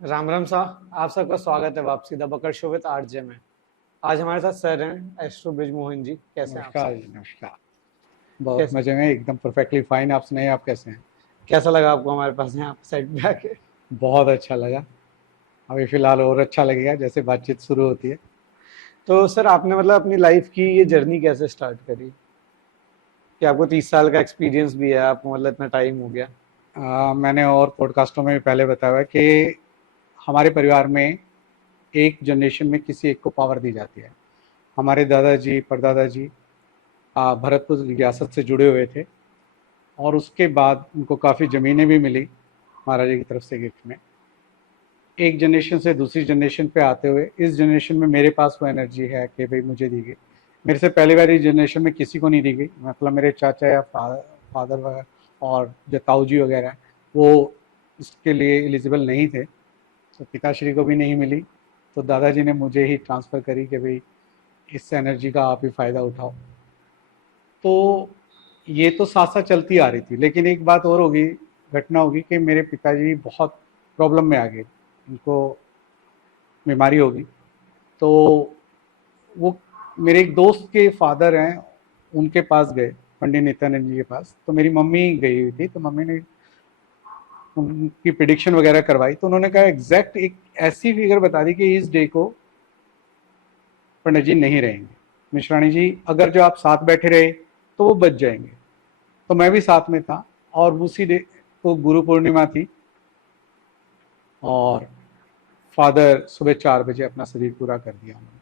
राम राम साहब, आप सबका स्वागत है वापसी the Bakar show with RJ में। आज हमारे साथ सर हैं एस्ट्रो ब्रिज मोहन जी। कैसे हैं आप नमस्कार सर? जी, नमस्कार। बहुत कैसे? मजे में, एकदम परफेक्टली फाइन। आप सुनाइए, आप कैसे हैं? कैसा लगा आपको हमारे पास यहाँ साइड पे आके? बहुत अच्छा लगा। अभी फिलहाल और अच्छा लगेगा जैसे बातचीत शुरू होती है। तो सर आपने मतलब अपनी लाइफ की ये जर्नी कैसे स्टार्ट करी कि आपको 30 साल का एक्सपीरियंस भी है, आपको मतलब इतना टाइम हो गया? मैंने और पॉडकास्टों में भी पहले बताया है कि हमारे परिवार में एक जनरेशन में किसी एक को पावर दी जाती है। हमारे दादाजी परदादाजी भरतपुर रियासत से जुड़े हुए थे, और उसके बाद उनको काफ़ी ज़मीनें भी मिली महाराजा की तरफ से गिफ्ट में। एक जनरेशन से दूसरी जनरेशन पे आते हुए इस जनरेशन में मेरे पास वो एनर्जी है कि भाई मुझे दी गई। मेरे से पहले वाली जनरेशन में किसी को नहीं दी गई, मतलब मेरे चाचा या फादर वगैरह और जो ताऊ जी वगैरह हैं, वो इसके लिए एलिजिबल नहीं थे, तो पिताश्री को भी नहीं मिली। तो दादाजी ने मुझे ही ट्रांसफ़र करी कि भाई इस एनर्जी का आप ही फ़ायदा उठाओ। तो ये तो साथ साथ चलती आ रही थी, लेकिन एक बात और होगी, घटना होगी कि मेरे पिताजी बहुत प्रॉब्लम में आ गए। उनको बीमारी होगी, तो वो मेरे एक दोस्त के फादर हैं, उनके पास गए, पंडित नित्यानंद जी के पास। तो मेरी मम्मी गई हुई थी, तो मम्मी ने उनकी प्रिडिक्शन वगैरह करवाई। तो उन्होंने कहा एग्जैक्ट एक ऐसी फिगर बता दी कि इस डे को पंडित जी नहीं रहेंगे, मिश्राणी जी अगर जो आप साथ बैठे रहे तो वो बच जाएंगे। तो मैं भी साथ में था, और उसी डे को गुरु पूर्णिमा थी, और फादर सुबह 4 बजे अपना शरीर पूरा कर दिया उन्होंने।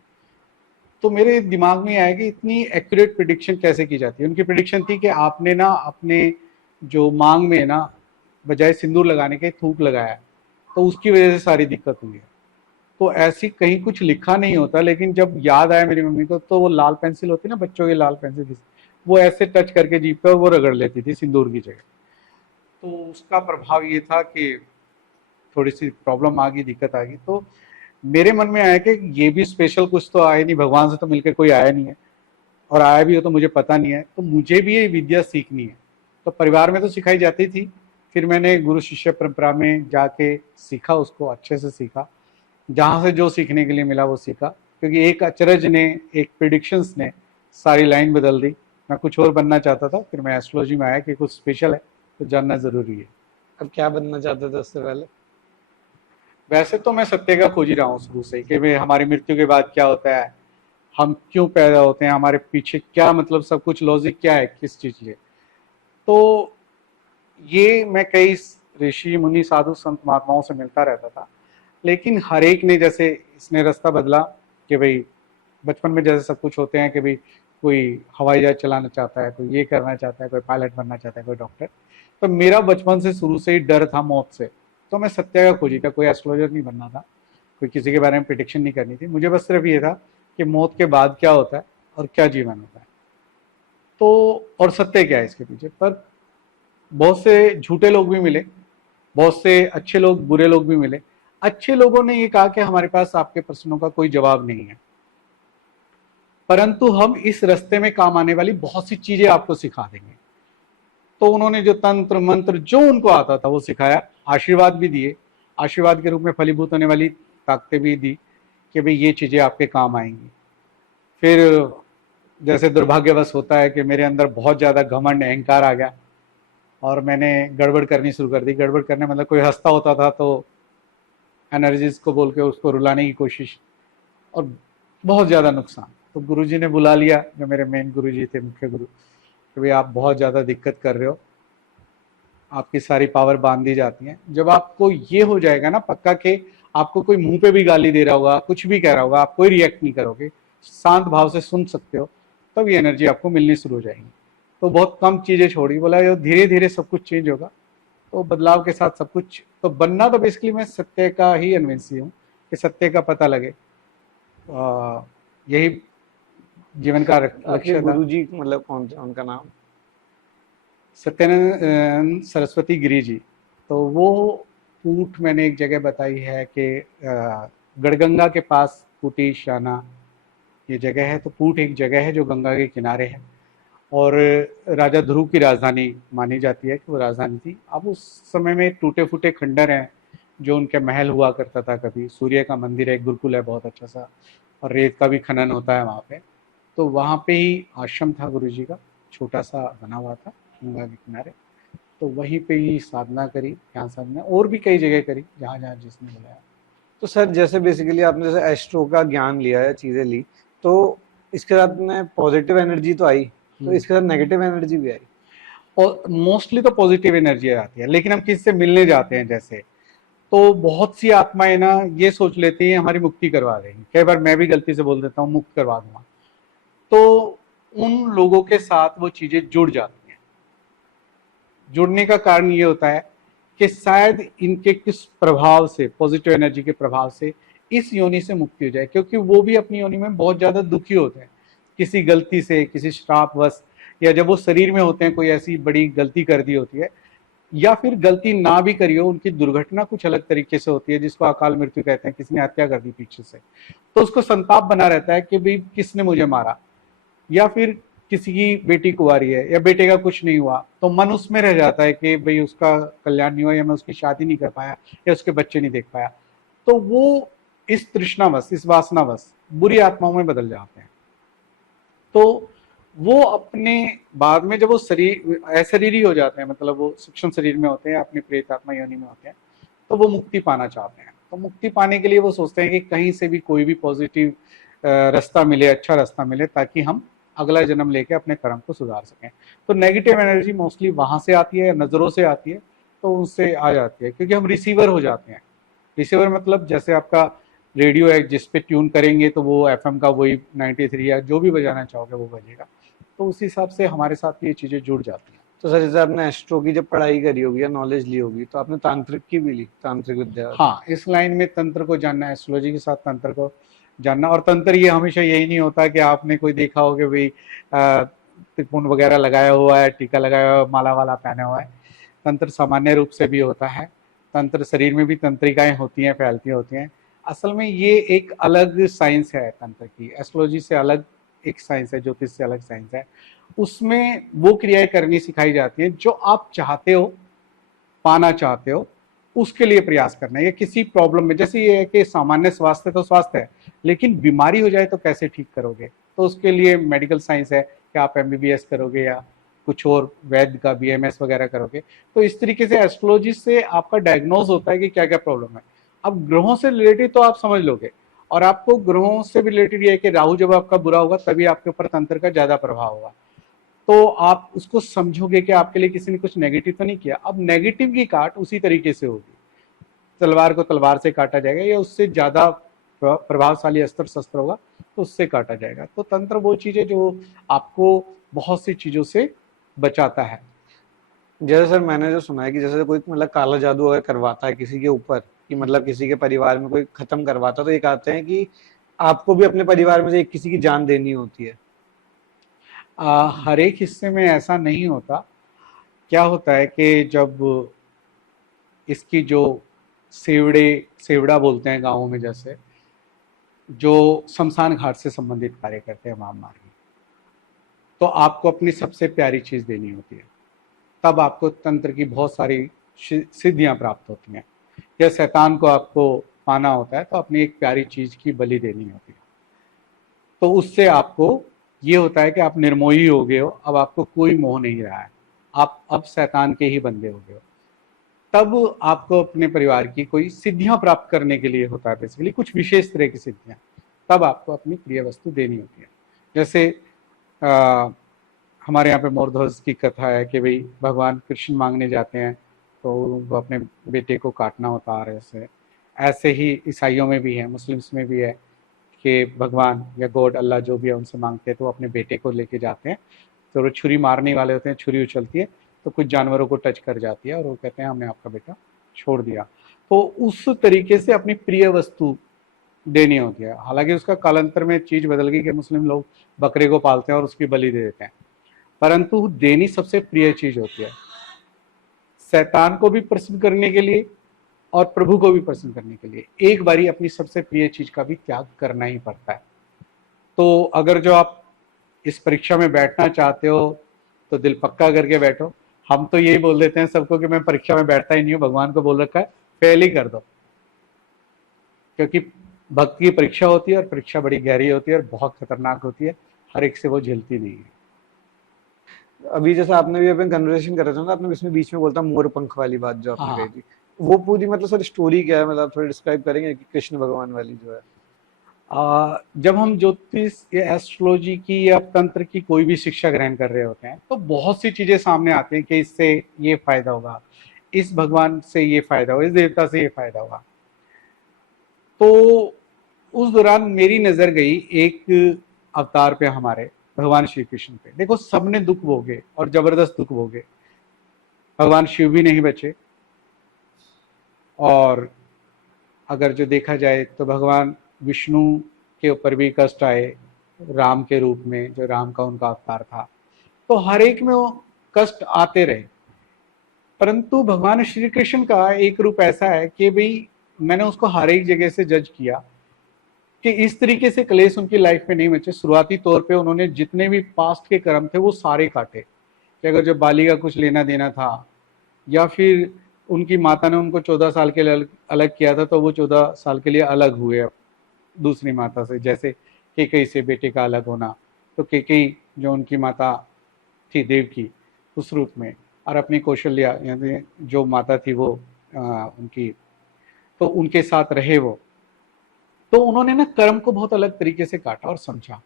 तो मेरे दिमाग में आया कि इतनी एक्यूरेट प्रिडिक्शन कैसे की जाती है। उनकी प्रिडिक्शन थी कि आपने ना अपने जो मांग में ना बजाय सिंदूर लगाने के थूक लगाया, तो उसकी वजह से सारी दिक्कत हुई है। तो ऐसी कहीं कुछ लिखा नहीं होता, लेकिन जब याद आया मेरी मम्मी को, तो वो लाल पेंसिल होती है ना, बच्चों की लाल पेंसिल, वो ऐसे टच करके जीप पे वो रगड़ लेती थी सिंदूर की जगह। तो उसका प्रभाव ये था कि थोड़ी सी प्रॉब्लम आ गई, दिक्कत आ गई। तो मेरे मन में आया कि ये भी स्पेशल कुछ तो आया नहीं, भगवान से तो मिलकर कोई आया नहीं है, और आया भी हो तो मुझे पता नहीं है, तो मुझे भी ये विद्या सीखनी है। तो परिवार में तो सिखाई जाती थी, फिर मैंने गुरु शिष्य परंपरा में जाके सीखा, उसको अच्छे से सीखा। जहाँ से जो सीखने के लिए मिला वो सीखा, क्योंकि एक अचरज ने, एक प्रिडिक्शंस ने सारी लाइन बदल दी। मैं कुछ और बनना चाहता था, फिर मैं एस्ट्रोलॉजी में आया कि कुछ स्पेशल है तो जानना ज़रूरी है। अब क्या बनना चाहते थे उससे पहले? वैसे तो मैं सत्य का खोज ही रहा हूँ शुरू से ही, कि भाई हमारी मृत्यु के बाद क्या होता है, हम क्यों पैदा होते हैं, हमारे पीछे क्या, मतलब सब कुछ लॉजिक क्या है किस चीज़ के। तो ये मैं कई ऋषि मुनि साधु संत महात्माओं से मिलता रहता था, लेकिन हर एक ने जैसे इसने रास्ता बदला कि भाई बचपन में जैसे सब कुछ होते हैं कि भाई कोई हवाई जहाज चलाना चाहता है, कोई ये करना चाहता है, कोई पायलट बनना चाहता है, कोई डॉक्टर। तो मेरा बचपन से शुरू से ही डर था मौत से। तो मैं सत्य का खोजी था, कोई एस्ट्रोलॉजर नहीं बनना था, कोई किसी के बारे में प्रिडिक्शन नहीं करनी थी। मुझे बस सिर्फ ये था कि मौत के बाद क्या होता है और क्या जीवन होता है, तो और सत्य क्या है इसके पीछे। पर बहुत से झूठे लोग भी मिले, बहुत से अच्छे लोग, बुरे लोग भी मिले। अच्छे लोगों ने ये कहा कि हमारे पास आपके प्रश्नों का कोई जवाब नहीं है, परंतु हम इस रास्ते में काम आने वाली बहुत सी चीजें आपको सिखा देंगे। तो उन्होंने जो तंत्र मंत्र जो उनको आता था वो सिखाया, आशीर्वाद भी दिए, आशीर्वाद के रूप में फलीभूत होने वाली ताकतें भी दी कि भाई ये चीजें आपके काम आएंगी। फिर जैसे दुर्भाग्यवश होता है कि मेरे अंदर बहुत ज्यादा घमंड अहंकार आ गया, और मैंने गड़बड़ करनी शुरू कर दी। गड़बड़ करने मतलब कोई हंसता होता था तो एनर्जीज को बोल के उसको रुलाने की कोशिश, और बहुत ज़्यादा नुकसान। तो गुरुजी ने बुला लिया, जो मेरे मेन गुरुजी थे, मुख्य गुरु, कि भाई आप बहुत ज़्यादा दिक्कत कर रहे हो, आपकी सारी पावर बांध दी जाती है। जब आपको ये हो जाएगा ना पक्का के आपको कोई मुंह पे भी गाली दे रहा होगा, कुछ भी कह रहा होगा, आप कोई रिएक्ट नहीं करोगे, शांत भाव से सुन सकते हो, तब ये एनर्जी आपको मिलनी शुरू हो जाएगी। तो बहुत कम चीज़ें छोड़ी, बोला ये धीरे धीरे सब कुछ चेंज होगा। तो बदलाव के साथ सब कुछ, तो बनना तो बेसिकली मैं सत्य का ही अन्वेषी हूँ, कि सत्य का पता लगे। यही जीवन का आपके लक्ष्य था। गुरुजी मतलब कौन थे, उनका नाम? सत्यानंद सरस्वती गिरी जी। तो वो कूट मैंने एक जगह बताई है कि गढ़गंगा के पास कूटी शाना ये जगह है। तो कूट एक जगह है जो गंगा के किनारे है, और राजा ध्रुव की राजधानी मानी जाती है कि वो राजधानी थी। अब उस समय में टूटे फूटे खंडर हैं, जो उनके महल हुआ करता था, कभी सूर्य का मंदिर है, गुरुकुल है बहुत अच्छा सा, और रेत का भी खनन होता है वहाँ पे। तो वहाँ पे ही आश्रम था गुरु जी का, छोटा सा बना हुआ था गंगा के किनारे। तो वहीं पे ही साधना करी, ध्यान साधना, और भी कई जगह करी जहाँ जहाँ जिसने बुलाया। तो सर जैसे बेसिकली आपने जैसे एस्ट्रो का ज्ञान लिया है, चीजें ली, तो इसके साथ में पॉजिटिव एनर्जी तो आई, तो इसके साथ नेगेटिव एनर्जी भी आई? और मोस्टली तो पॉजिटिव एनर्जी आती है, लेकिन हम किससे मिलने जाते हैं जैसे, तो बहुत सी आत्माएं ना ये सोच लेती हैं हमारी मुक्ति करवा देंगी। कई बार मैं भी गलती से बोल देता हूँ मुक्त करवा दूंगा, तो उन लोगों के साथ वो चीजें जुड़ जाती हैं। जुड़ने का कारण ये होता है कि शायद इनके किस प्रभाव से, पॉजिटिव एनर्जी के प्रभाव से इस योनि से मुक्ति हो जाए, क्योंकि वो भी अपनी योनि में बहुत ज्यादा दुखी होते हैं किसी गलती से, किसी श्रापवश, या जब वो शरीर में होते हैं कोई ऐसी बड़ी गलती कर दी होती है, या फिर गलती ना भी करी हो, उनकी दुर्घटना कुछ अलग तरीके से होती है जिसको अकाल मृत्यु कहते हैं, किसी ने हत्या कर दी पीछे से, तो उसको संताप बना रहता है कि भाई किसने मुझे मारा, या फिर किसी की बेटी कुंवारी है या बेटे का कुछ नहीं हुआ, तो मन उसमें रह जाता है कि भाई उसका कल्याण नहीं हुआ, या मैं उसकी शादी नहीं कर पाया, या उसके बच्चे नहीं देख पाया। तो वो इस तृष्णावश, इस वासनावश बुरी आत्माओं में बदल जाते हैं। तो वो अपने बाद में जब वो शरीर अशरीरी हो जाते हैं, मतलब वो सूक्ष्म शरीर में होते हैं, अपनी प्रेत आत्मा योनि में होते हैं, तो वो मुक्ति पाना चाहते हैं। तो मुक्ति पाने के लिए वो सोचते हैं कि कहीं से भी कोई भी पॉजिटिव रास्ता मिले, अच्छा रास्ता मिले, ताकि हम अगला जन्म लेके अपने कर्म को सुधार सकें। तो नेगेटिव एनर्जी मोस्टली वहां से आती है, नजरों से आती है, तो उससे आ जाती है, क्योंकि हम रिसीवर हो जाते हैं। रिसीवर मतलब जैसे आपका रेडियो है, जिस पे ट्यून करेंगे तो वो एफएम का वही 93 या जो भी बजाना चाहोगे वो बजेगा। तो उस हिसाब से हमारे साथ ये चीजें जुड़ जाती हैं। तो सर जैसे आपने एस्ट्रो की जब पढ़ाई करी होगी या नॉलेज ली होगी, तो आपने तांत्रिक की भी ली, तांत्रिक विद्या? हाँ, इस लाइन में तंत्र को जानना, एस्ट्रोलॉजी के साथ तंत्र को जानना। और तंत्र ये हमेशा यही नहीं होता कि आपने कोई देखा हो कि भाई त्रिपुंड वगैरह लगाया हुआ है, टीका लगाया हुआ है, माला वाला पहना हुआ है। तंत्र सामान्य रूप से भी होता है। तंत्र शरीर में भी तंत्रिकाएं होती हैं, फैलती होती हैं। असल में ये एक अलग साइंस है तंत्र की, एस्ट्रोलॉजी से अलग एक साइंस है, ज्योतिष से अलग साइंस है। उसमें वो क्रियाएं करनी सिखाई जाती है जो आप चाहते हो, पाना चाहते हो, उसके लिए प्रयास करना है। या किसी प्रॉब्लम में, जैसे ये है कि सामान्य स्वास्थ्य तो स्वास्थ्य है, लेकिन बीमारी हो जाए तो कैसे ठीक करोगे, तो उसके लिए मेडिकल साइंस है कि आप एमबीबीएस करोगे या कुछ और वैद्य का बीएमएस वगैरह करोगे। तो इस तरीके से एस्ट्रोलॉजी से आपका डायग्नोज होता है कि क्या क्या प्रॉब्लम है। अब ग्रहों से रिलेटेड तो आप समझ लोगे, और आपको ग्रहों से भी रिलेटेड ये है कि राहु जब आपका बुरा होगा तभी आपके ऊपर तंत्र का ज्यादा प्रभाव होगा। तो आप उसको समझोगे कि आपके लिए किसी ने कुछ नेगेटिव तो नहीं किया। अब नेगेटिव की काट उसी तरीके से होगी, तलवार को तलवार से काटा जाएगा, या उससे ज्यादा प्रभावशाली अस्त्र शस्त्र होगा तो उससे काटा जाएगा। तो तंत्र वो चीज है जो आपको बहुत सी चीजों से बचाता है। जैसे सर मैंने जो सुना है कि जैसे कोई मतलब काला जादू अगर करवाता है किसी के ऊपर, कि मतलब किसी के परिवार में कोई खत्म करवाता है, तो ये कहते हैं कि आपको भी अपने परिवार में से एक किसी की जान देनी होती है। हर एक हिस्से में ऐसा नहीं होता। क्या होता है कि जब इसकी जो सेवड़ा बोलते हैं गाँवों में, जैसे जो शमशान घाट से संबंधित कार्य करते हैं माम मार्गी, तो आपको अपनी सबसे प्यारी चीज देनी होती है, तब आपको तंत्र की बहुत सारी सिद्धियां प्राप्त होती हैं। या शैतान को आपको पाना होता है तो अपनी एक प्यारी चीज की बलि देनी होती है। तो उससे आपको ये होता है कि आप निर्मोही हो गए हो, अब आपको कोई मोह नहीं रहा है, आप अब शैतान के ही बंदे हो गए हो। तब आपको अपने परिवार की कोई सिद्धियां प्राप्त करने के लिए होता है, बेसिकली कुछ विशेष तरह की सिद्धियां, तब आपको अपनी प्रिय वस्तु देनी होती है। जैसे हमारे यहाँ पे मोरध्वज की कथा है कि भाई भगवान कृष्ण मांगने जाते हैं तो वो अपने बेटे को काटना होता है। ऐसे ही ईसाइयों में भी है, मुस्लिम्स में भी है कि भगवान या गॉड, अल्लाह जो भी है, उनसे मांगते हैं तो अपने बेटे को लेके जाते हैं। तो वो छुरी मारने वाले होते हैं, छुरी उछलती है तो कुछ जानवरों को टच कर जाती है और वो कहते हैं हमने आपका बेटा छोड़ दिया। तो उस तरीके से अपनी प्रिय वस्तु देनी होती है। हालांकि उसका कालांतर में चीज बदल गई कि मुस्लिम लोग बकरे को पालते हैं और उसकी बलि दे देते हैं, परंतु देनी सबसे प्रिय चीज होती है, शैतान को भी प्रसन्न करने के लिए और प्रभु को भी प्रसन्न करने के लिए एक बारी अपनी सबसे प्रिय चीज का भी त्याग करना ही पड़ता है। तो अगर जो आप इस परीक्षा में बैठना चाहते हो तो दिल पक्का करके बैठो। हम तो यही बोल देते हैं सबको कि मैं परीक्षा में बैठता ही नहीं हूँ, भगवान को बोल रखा है फेल ही कर दो, क्योंकि भक्त की परीक्षा होती है और परीक्षा बड़ी गहरी होती है और बहुत खतरनाक होती है, हर एक से वो झेलती नहीं है। अभी जैसे आपने भी अपन कन्वर्सेशन कर रहे थे ना, आपने इसमें बीच में बोलता मोर पंख वाली बात जो आपने कही हाँ। थी, वो पूरी मतलब सर स्टोरी क्या है, मतलब थोड़ी डिस्क्राइब करेंगे कि कृष्ण भगवान वाली जो है। जब हम ज्योतिष या एस्ट्रोलॉजी की या तंत्र की कोई भी शिक्षा ग्रहण कर रहे होते हैं तो बहुत सी चीजें सामने आती हैं कि इससे ये फायदा होगा, इस भगवान से ये फायदा होगा, इस देवता से ये फायदा होगा। तो उस दौरान मेरी नजर गई एक अवतार पे, हमारे भगवान श्री कृष्ण पे। देखो, सबने दुख भोगे और जबरदस्त दुख भोगे, भगवान शिव भी नहीं बचे। और अगर जो देखा जाए तो भगवान विष्णु के ऊपर भी कष्ट आए राम के रूप में, जो राम का उनका अवतार था। तो हर एक में वो कष्ट आते रहे, परंतु भगवान श्री कृष्ण का एक रूप ऐसा है कि भाई मैंने उसको हर एक जगह से जज किया कि इस तरीके से क्लेश उनकी लाइफ में नहीं बचे। शुरुआती तौर पे उन्होंने जितने भी पास्ट के कर्म थे वो सारे काटे, कि अगर जब बाली का कुछ लेना देना था, या फिर उनकी माता ने उनको 14 साल के लिए अलग किया था तो वो 14 साल के लिए अलग हुए दूसरी माता से। जैसे केकई से बेटे का अलग होना, तो केकई जो उनकी माता थी देव की उस रूप में, और अपनी कौशल्या यानी जो माता थी वो उनकी, तो उनके साथ रहे वो। तो उन्होंने ना कर्म को बहुत अलग तरीके से काटा और समझा।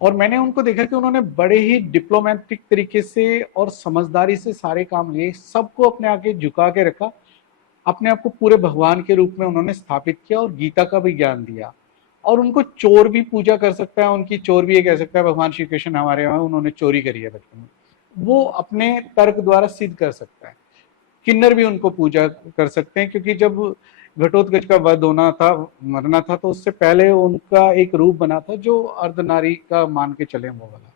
और मैंने उनको देखा कि उन्होंने बड़े ही डिप्लोमेटिक तरीके से और समझदारी से सारे काम लिए, सबको अपने आगे झुका के रखा, अपने आप को पूरे भगवान के रूप में उन्होंने स्थापित किया और गीता का भी ज्ञान दिया। और उनको चोर भी पूजा कर सकता है, उनकी चोर भी ये कह सकता है भगवान श्री कृष्ण हमारे यहाँ उन्होंने चोरी करी है बचपन में, वो अपने तर्क द्वारा सिद्ध कर सकता है। किन्नर भी उनको पूजा कर सकते हैं, क्योंकि जब घटोत्कच का वध होना था, मरना था, तो उससे पहले उनका एक रूप बना था जो अर्धनारी का मान के चले वो वाला।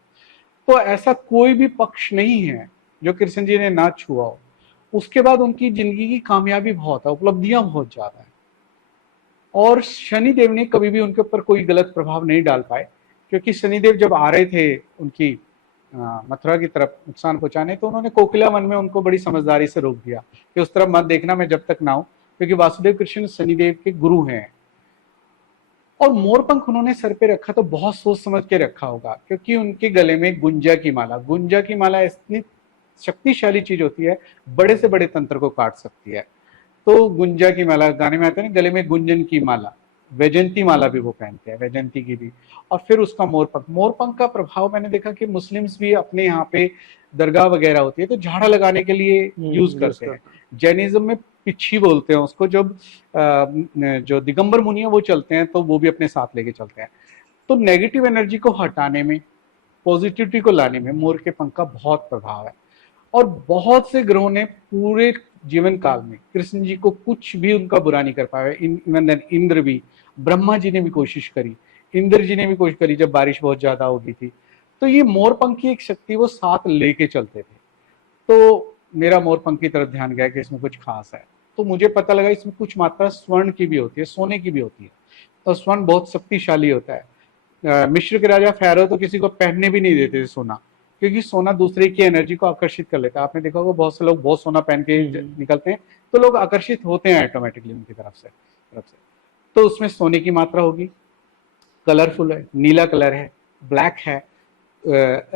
तो ऐसा कोई भी पक्ष नहीं है जो कृष्ण जी ने ना छुआ हो। उसके बाद उनकी जिंदगी की कामयाबी बहुत है, उपलब्धियां बहुत ज्यादा है, और शनिदेव ने कभी भी उनके ऊपर कोई गलत प्रभाव नहीं डाल पाए। क्योंकि शनिदेव जब आ रहे थे उनकी मथुरा की तरफ नुकसान पहुंचाने, तो उन्होंने कोकिला वन में उनको बड़ी समझदारी से रोक दिया कि उस तरफ मत देखना मैं जब तक ना आऊं, क्योंकि वासुदेव कृष्ण शनिदेव के गुरु हैं। और मोरपंख उन्होंने सर पे रखा तो बहुत सोच समझ के रखा होगा, क्योंकि उनके गले में गुंजा की माला, गुंजा की माला इतनी शक्तिशाली चीज होती है, बड़े से बड़े तंत्र को काट सकती है। तो गुंजा की माला, गाने में आता है ना, गले में गुंजन की माला, वैजंती माला भी वो पहनते हैं, वैजंती की भी। और फिर उसका मोरपंख, मोरपंख का प्रभाव मैंने देखा कि मुस्लिम्स भी अपने यहाँ पे दरगाह वगैरह होती है तो झाड़ा लगाने के लिए यूज करते हैं। जैनिज्म में पिच्छी बोलते हैं उसको, जब जो दिगंबर मुनि है वो चलते हैं तो वो भी अपने साथ लेके चलते हैं। तो नेगेटिव एनर्जी को हटाने में, पॉजिटिविटी को लाने में मोर के पंख का बहुत प्रभाव है। और बहुत से ग्रहों ने पूरे जीवन काल में कृष्ण जी को कुछ भी उनका बुरा नहीं कर पाया। इंद्र भी, ब्रह्मा जी ने भी कोशिश करी, इंद्र जी ने भी कोशिश करी जब बारिश बहुत ज्यादा हो गई थी। तो ये मोरपंख की एक शक्ति वो साथ लेके चलते थे। तो मेरा मोरपंख की तरफ ध्यान गया कि इसमें कुछ खास है, तो मुझे पता लगा इसमें कुछ मात्रा स्वर्ण की भी होती है, सोने की भी होती है। तो स्वर्ण बहुत शक्तिशाली होता है। मिस्र के राजा फैरो तो किसी को पहनने भी नहीं देते थे सोना, क्योंकि सोना दूसरे की एनर्जी को आकर्षित कर लेता है। आपने देखा होगा बहुत से लोग बहुत सोना पहन के निकलते हैं तो लोग आकर्षित होते हैं ऑटोमेटिकली उनकी तरफ से। तो उसमें सोने की मात्रा होगी, कलरफुल है, नीला कलर है, ब्लैक है।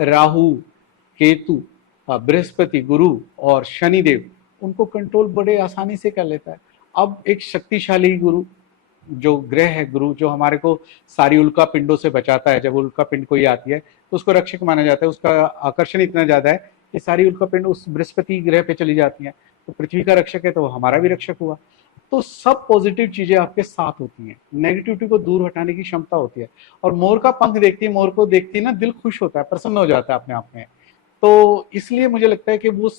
राहु, केतु, बृहस्पति, गुरु और शनिदेव उनको कंट्रोल बड़े आसानी से कर लेता है। अब एक शक्तिशाली गुरु, जो ग्रह है गुरु, जो हमारे को सारी उल्का पिंडों से बचाता है, जब उल्का पिंड कोई आती है तो उसको रक्षक माना जाता है। उसका आकर्षण इतना ज्यादा है कि सारी उल्का पिंड उस बृहस्पति ग्रह पे चली जाती हैं। तो पृथ्वी का रक्षक है तो वो हमारा भी रक्षक हुआ। तो सब पॉजिटिव चीजें आपके साथ होती हैं, नेगेटिविटी को दूर हटाने की क्षमता होती है। और मोर का पंख देखती है, मोर को देखती है ना, दिल खुश होता है, प्रसन्न हो जाता है अपने आप में। तो इसलिए मुझे लगता है कि वो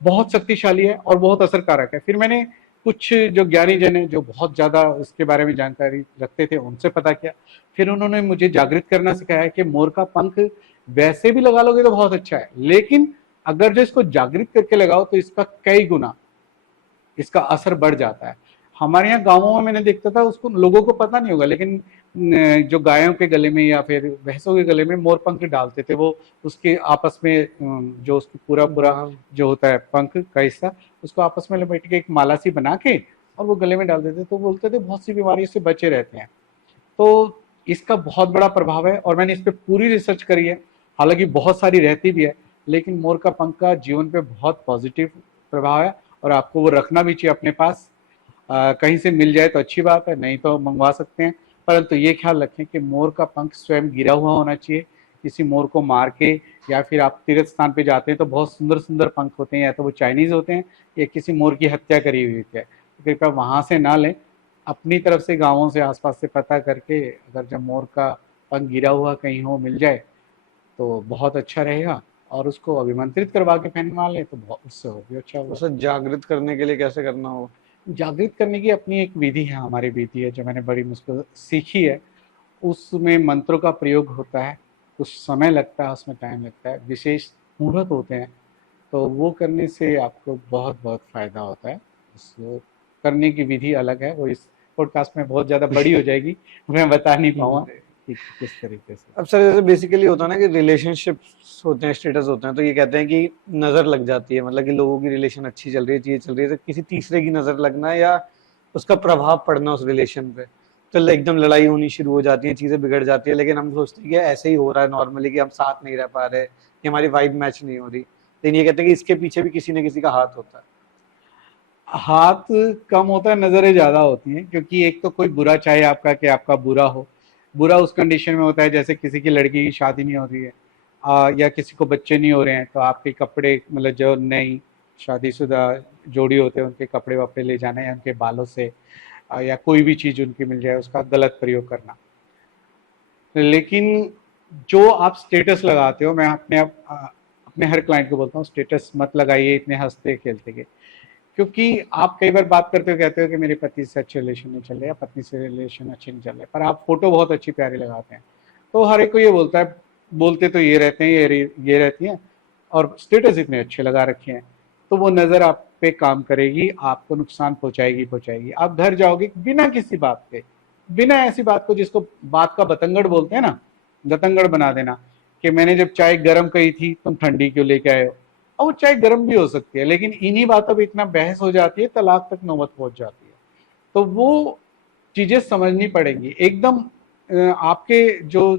बहुत शक्तिशाली है और बहुत असरकारक है। फिर मैंने कुछ जो ज्ञानी जन है जो बहुत ज्यादा इसके बारे में जानकारी रखते थे उनसे पता किया। फिर उन्होंने मुझे जागृत करना सिखाया है कि मोर का पंख वैसे भी लगा लोगे तो बहुत अच्छा है, लेकिन अगर जो इसको जागृत करके लगाओ तो इसका कई गुना इसका असर बढ़ जाता है। हमारे यहाँ गाँवों में मैंने देखता था, उसको लोगों को पता नहीं होगा, लेकिन जो गायों के गले में या फिर भैंसों के गले में मोर पंख डालते थे, वो उसके आपस में जो उसकी पूरा पूरा वाह। जो होता है पंख का हिस्सा, उसको आपस में लपेट के एक माला सी बना के और वो गले में डाल देते, तो बोलते थे बहुत सी बीमारियों से बचे रहते हैं। तो इसका बहुत बड़ा प्रभाव है और मैंने इस पे पूरी रिसर्च करी है, हालांकि बहुत सारी रहती भी है, लेकिन मोर का पंख का जीवन पे बहुत पॉजिटिव प्रभाव है और आपको वो रखना भी चाहिए अपने पास। कहीं से मिल जाए तो अच्छी बात है, नहीं तो मंगवा सकते हैं, परंतु ये ख्याल रखें कि मोर का पंख स्वयं गिरा हुआ होना चाहिए। किसी मोर को मार के, या फिर आप तीर्थ स्थान पे जाते हैं तो बहुत सुंदर सुंदर पंख होते हैं, या तो वो चाइनीज होते हैं या किसी मोर की हत्या करी हुई होती है, तो कृपया वहां से ना लें। अपनी तरफ से गाँवों से आसपास से पता करके अगर जब मोर का पंख गिरा हुआ कहीं हो मिल जाए तो बहुत अच्छा रहेगा, और उसको अभिमंत्रित करवा के पहनवा लें तो बहुत, उससे और भी अच्छा तो होगा। सर जागृत करने के लिए कैसे करना हो? जागृत करने की अपनी एक विधि है, हमारी विधि है जो मैंने बड़ी मुश्किल सीखी है। उसमें मंत्रों का प्रयोग होता है, कुछ समय लगता है, उसमें टाइम लगता है, विशेष मुहूर्त होते हैं, तो वो करने से आपको बहुत बहुत फायदा होता है। उसको करने की विधि अलग है, वो इस पॉडकास्ट में बहुत ज़्यादा बड़ी हो जाएगी, मैं बता नहीं पाऊंगा कि किस तरीके से। अब सर जैसे बेसिकली होता है ना कि रिलेशनशिप्स होते हैं, स्टेटस होते हैं, तो ये कहते हैं कि नजर लग जाती है, मतलब कि लोगों की रिलेशन अच्छी चल रही है, चीजें चल रही है, तो किसी तीसरे की नजर लगना या उसका प्रभाव पड़ना उस रिलेशन पे, तो एकदम लड़ाई होनी शुरू हो जाती है, चीजें बिगड़ जाती है। लेकिन हम सोचते हैं कि ऐसे ही हो रहा है नॉर्मली, कि हम साथ नहीं रह पा रहे, कि हमारी वाइब मैच नहीं हो रही, लेकिन ये कहते हैं कि इसके पीछे भी किसी न किसी का हाथ होता है। हाथ कम होता है, नजरें ज्यादा होती हैं, क्योंकि एक तो कोई बुरा चाहे आपका कि आपका बुरा हो, बुरा उस कंडीशन में होता है जैसे किसी की लड़की की शादी नहीं हो रही है, या किसी को बच्चे नहीं हो रहे हैं, तो आपके कपड़े, मतलब जो नई शादीशुदा जोड़ी होते हैं उनके कपड़े वपड़े ले जाना, या उनके बालों से या कोई भी चीज उनकी मिल जाए उसका गलत प्रयोग करना। लेकिन जो आप स्टेटस लगाते हो, मैं अपने हर क्लाइंट को बोलता हूँ स्टेटस मत लगाइए इतने हंसते खेलते के, क्योंकि आप कई बार बात करते हो, कहते हो कि मेरे पति से अच्छे रिलेशन नहीं चल रहे या पत्नी से रिलेशन अच्छे नहीं चल रहे, पर आप फोटो बहुत अच्छी प्यारी लगाते हैं, तो हर एक को ये बोलता है, बोलते तो ये रहते हैं, ये रहती हैं, और स्टेटस इतने अच्छे लगा रखे हैं, तो वो नज़र आप पे काम करेगी, आपको नुकसान पहुंचाएगी पहुंचाएगी। आप घर जाओगे बिना किसी बात के, बिना ऐसी बात को जिसको बात का बतंगड़ बोलते हैं ना, गतंगड़ बना देना, कि मैंने जब चाय गर्म कही थी तुम ठंडी क्यों लेके आए हो। और वो चाय गर्म भी हो सकती है, लेकिन इन्हीं बातों पे इतना बहस हो जाती है, तलाक तक नौबत पहुंच जाती है। तो वो चीजें समझनी पड़ेंगी एकदम। आपके जो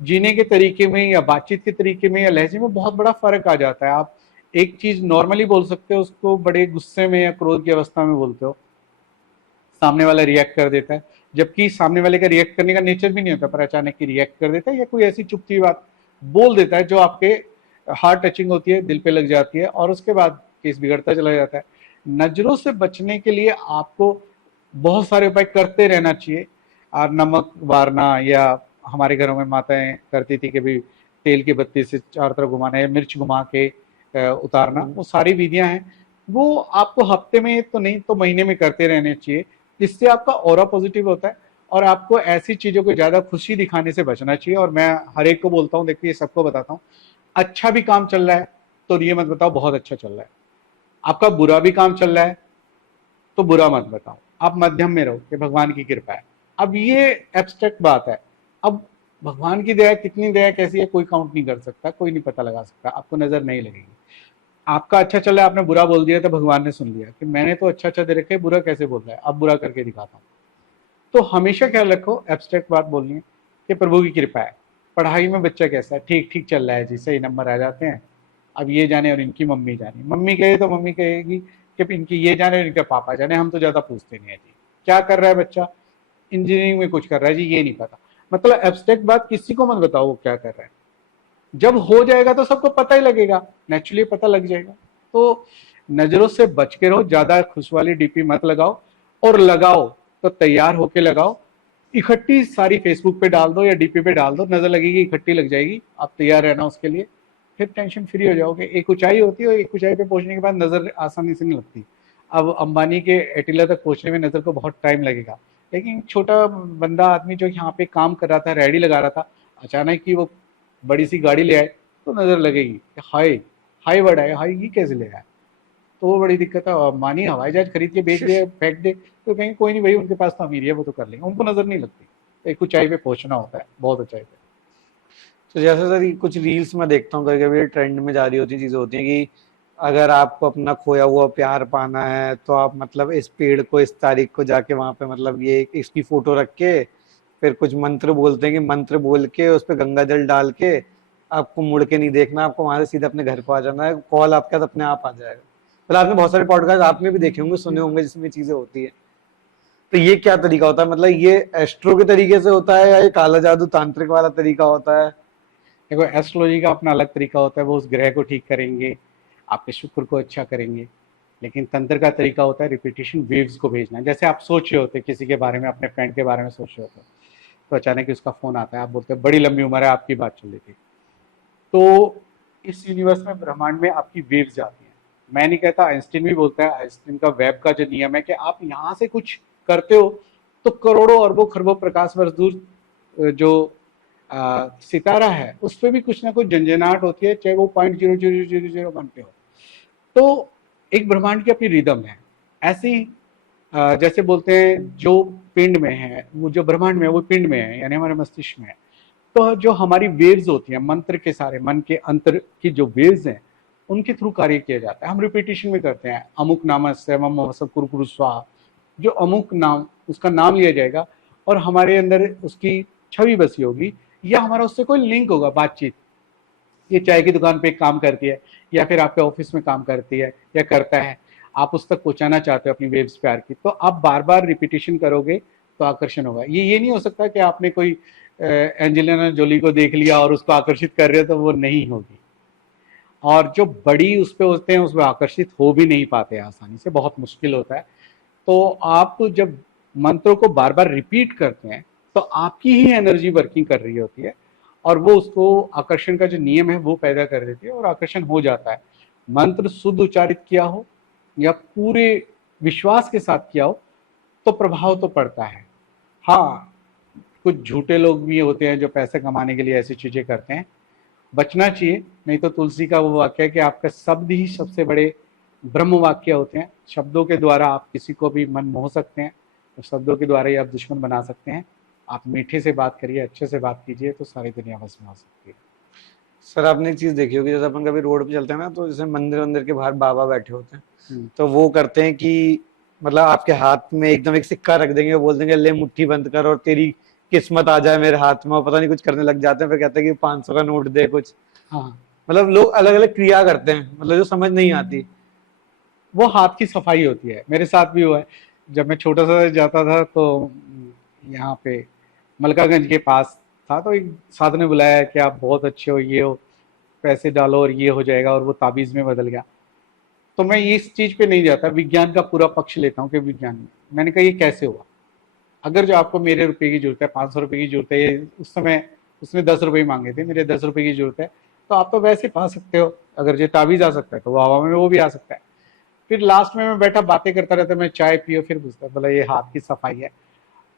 जीने के तरीके में या बातचीत के तरीके में या लहजे में बहुत बड़ा फर्क आ जाता है। आप एक चीज नॉर्मली बोल सकते हो, उसको बड़े गुस्से में या क्रोध की अवस्था में बोलते हो, सामने वाला रिएक्ट कर देता है, जबकि सामने वाले का रिएक्ट करने का नेचर भी नहीं होता, पर अचानक ही रिएक्ट कर देता है या कोई ऐसी चुपती बात बोल देता है जो आपके हार्ट टचिंग होती है, दिल पे लग जाती है, और उसके बाद केस बिगड़ता चला जाता है। नजरों से बचने के लिए आपको बहुत सारे उपाय करते रहना चाहिए, और नमक वारना, या हमारे घरों में माताएं करती थी कि भी तेल की बत्ती से चारों तरफ घुमाना या मिर्च घुमा के उतारना, वो सारी विधियां हैं, वो आपको हफ्ते में तो नहीं तो महीने में करते रहने चाहिए। इससे आपका ऑरा पॉजिटिव होता है, और आपको ऐसी चीजों को ज्यादा खुशी दिखाने से बचना चाहिए। और मैं हर एक को बोलता हूँ, देखिए सबको बताता हूँ, अच्छा भी काम चल रहा है तो ये मत बताओ बहुत अच्छा चल रहा है, आपका बुरा भी काम चल रहा है तो बुरा मत बताओ, आप मध्यम में रहो कि भगवान की कृपा है। अब ये एब्स्ट्रैक्ट बात है, अब भगवान की दया कितनी दया कैसी है कोई काउंट नहीं कर सकता, कोई नहीं पता लगा सकता, आपको नजर नहीं लगेगी। आपका अच्छा चल रहा है, आपने बुरा बोल दिया तो भगवान ने सुन लिया कि मैंने तो अच्छा अच्छा दे रखे, बुरा कैसे बोल रहा है, अब बुरा करके दिखाता हूँ। तो हमेशा ख्याल रखो, एब्स्ट्रैक्ट बात बोलनी है कि प्रभु की कृपा है। पढ़ाई में बच्चा कैसा है, ठीक ठीक चल रहा है जी, सही नंबर आ जाते हैं। अब ये जाने और इनकी मम्मी जाने, मम्मी कहे तो मम्मी कहेगी कि इनकी ये जाने और इनके पापा जाने, हम तो ज्यादा पूछते नहीं है जी। क्या कर रहा है बच्चा, इंजीनियरिंग में कुछ कर रहा है जी, ये नहीं पता। मतलब एब्स्ट्रैक्ट बात किसी को मत बताओ वो क्या कर रहा है, जब हो जाएगा तो सबको पता ही लगेगा, नेचुरली पता लग जाएगा। तो नजरों से बच के रहो, ज्यादा खुश वाली डीपी मत लगाओ, और लगाओ तो तैयार होके लगाओ। इकट्ठी सारी फेसबुक पे डाल दो या डीपी पे डाल दो, नजर लगेगी इकट्ठी लग जाएगी, आप तैयार रहना उसके लिए, फिर टेंशन फ्री हो जाओगे। एक ऊंचाई होती है, एक ऊंचाई पे पहुंचने के बाद नजर आसानी से नहीं लगती। अब अंबानी के एटिला तक पहुंचने में नजर को बहुत टाइम लगेगा, लेकिन छोटा बंदा आदमी जो यहाँ पे काम कर रहा था, रेडी लगा रहा था, अचानक ही वो बड़ी सी गाड़ी ले आए तो नजर लगेगी कि हाय, हाई वर्ड है, हाई ये कैसे ले आया। तो वो बड़ी दिक्कत है। और मानी हवाई जहाज खरीद के बेच दे, फेंक दे, तो कहेंगे कोई नहीं भाई, उनके पास तो अमीरी है, वो तो कर लेंगे, उनको नजर नहीं लगती। एक ऊंचाई पे पहुंचना होता है, बहुत ऊंचाई पे। तो जैसे सर ये कुछ रील्स में देखता हूँ, कभी कभी ट्रेंड में जा रही होती चीजें होती हैं कि अगर आपको अपना खोया हुआ प्यार पाना है तो आप मतलब इस पेड़ को इस तारीख को जाके वहां पे मतलब ये इसकी फोटो रख के फिर कुछ मंत्र बोलते हैं कि मंत्र बोल के उस पर गंगा जल डाल के आपको मुड़ के नहीं देखना, आपको वहां से सीधा अपने घर को आ जाना है, कॉल आपके साथ अपने आप आ जाएगा। मतलब आपने बहुत सारे पॉडकास्ट आपने भी देखे होंगे, सुने होंगे जिसमें चीजें होती है। तो ये क्या तरीका होता है, मतलब ये एस्ट्रो के तरीके से होता है या ये काला जादू तांत्रिक वाला तरीका होता है? देखो, एस्ट्रोलॉजी का अपना अलग तरीका होता है, वो उस ग्रह को ठीक करेंगे, आपके शुक्र को अच्छा करेंगे। लेकिन तंत्र का तरीका होता है रिपीटेशन वेव्स को भेजना। जैसे आप सोच रहे होते किसी के बारे में, अपने फ्रेंड के बारे में सोच रहे होते, तो अचानक ही उसका फोन आता है, आप बोलते हैं बड़ी लंबी उम्र है, आपकी बात चल रही थी। तो इस यूनिवर्स में, ब्रह्मांड में आपकी वेव्स जाती हैं। मैं नहीं कहता, आइंस्टीन भी बोलता है, आइंस्टीन का वेब का जो नियम है कि आप यहाँ से कुछ करते हो तो करोड़ों अरबों खरबों प्रकाश वर्ष दूर जो सितारा है उस पर भी कुछ ना कुछ झंझनाहट होती है, चाहे वो 0.000001 पे हो। तो एक ब्रह्मांड की अपनी रिदम है। ऐसे ही जैसे बोलते हैं जो पिंड में है, वो जो ब्रह्मांड में है वो पिंड में है, यानी हमारे मस्तिष्क में है। तो जो हमारी वेव्स होती हैं, मंत्र के सारे मन के अंतर की जो वेव्स हैं, उनके थ्रू कार्य किया जाता है। हम रिपीटेशन में करते हैं, अमुक नामस्य मम वसव कुरु स्वाहा। जो अमुक नाम, उसका नाम लिया जाएगा और हमारे अंदर उसकी छवि बसी होगी, या हमारा उससे कोई लिंक होगा, बातचीत। ये चाय की दुकान पे काम करती है, या फिर आपके ऑफिस में काम करती है या करता है, आप उस तक पहुंचाना चाहते हो अपनी वेव्स प्यार की, तो आप बार बार रिपीटेशन करोगे तो आकर्षण होगा। ये नहीं हो सकता कि आपने कोई एंजेलिना जोली को देख लिया और उसको आकर्षित कर रहे हो, तो वो नहीं होगी। और जो बड़ी उस पे होते हैं उसमें आकर्षित हो भी नहीं पाते आसानी से, बहुत मुश्किल होता है। तो आप जब मंत्रों को बार बार रिपीट करते हैं तो आपकी ही एनर्जी वर्किंग कर रही होती है, और वो उसको आकर्षण का जो नियम है वो पैदा कर देती है और आकर्षण हो जाता है। मंत्र शुद्ध उच्चारित किया हो या पूरे विश्वास के साथ किया हो तो प्रभाव तो पड़ता है। हाँ, कुछ झूठे लोग भी होते हैं जो पैसे कमाने के लिए ऐसी चीजें करते हैं, बचना चाहिए। नहीं तो तुलसी का वो वाक्य है कि आपका शब्द ही सबसे बड़े ब्रह्म वाक्य होते हैं। शब्दों के द्वारा आप किसी को भी मन मोह सकते हैं, तो शब्दों के द्वारा ही आप दुश्मन बना सकते हैं। आप मीठे से बात करिए, अच्छे से बात कीजिए, तो सारी दुनिया बस में हो सकती है। सर आपने एक चीज देखी होगी, जैसे अपन कभी रोड पे चलते हैं ना, तो जैसे मंदिर मंदिर के बाहर बाबा बैठे होते हैं, हम्म। तो वो करते हैं कि मतलब आपके हाथ में एकदम एक सिक्का रख देंगे, बोल देंगे ले मुट्ठी बंद कर और तेरी किस्मत आ जाए मेरे हाथ में, और पता नहीं कुछ करने लग जाते हैं, फिर कहते हैं कि 500 का नोट दे कुछ। हाँ, मतलब लोग अलग अलग क्रिया करते हैं, मतलब जो समझ नहीं आती। वो हाथ की सफाई होती है। मेरे साथ भी हुआ है। जब मैं छोटा सा जाता था तो यहाँ पे मलकागंज के पास था, तो एक साधु ने बुलाया कि आप बहुत अच्छे हो, ये हो, पैसे डालो और ये हो जाएगा, और वो ताबीज में बदल गया। तो मैं इस चीज पे नहीं जाता, विज्ञान का पूरा पक्ष लेता हूँ कि विज्ञान में। मैंने कहा ये कैसे हुआ? अगर जो आपको मेरे रुपए की जरूरत है, 500 रुपए की जरूरत है, उस समय उसने 10 रुपए मांगे थे, मेरे 10 रुपए की जरूरत है, तो आप तो वैसे पा सकते हो। अगर जो ताबीज आ सकता है तो वो हवा में वो भी आ सकता है। फिर लास्ट में मैं बैठा बातें करता रहता, मैं चाय पियो, फिर पूछता बोला ये हाथ की सफाई है।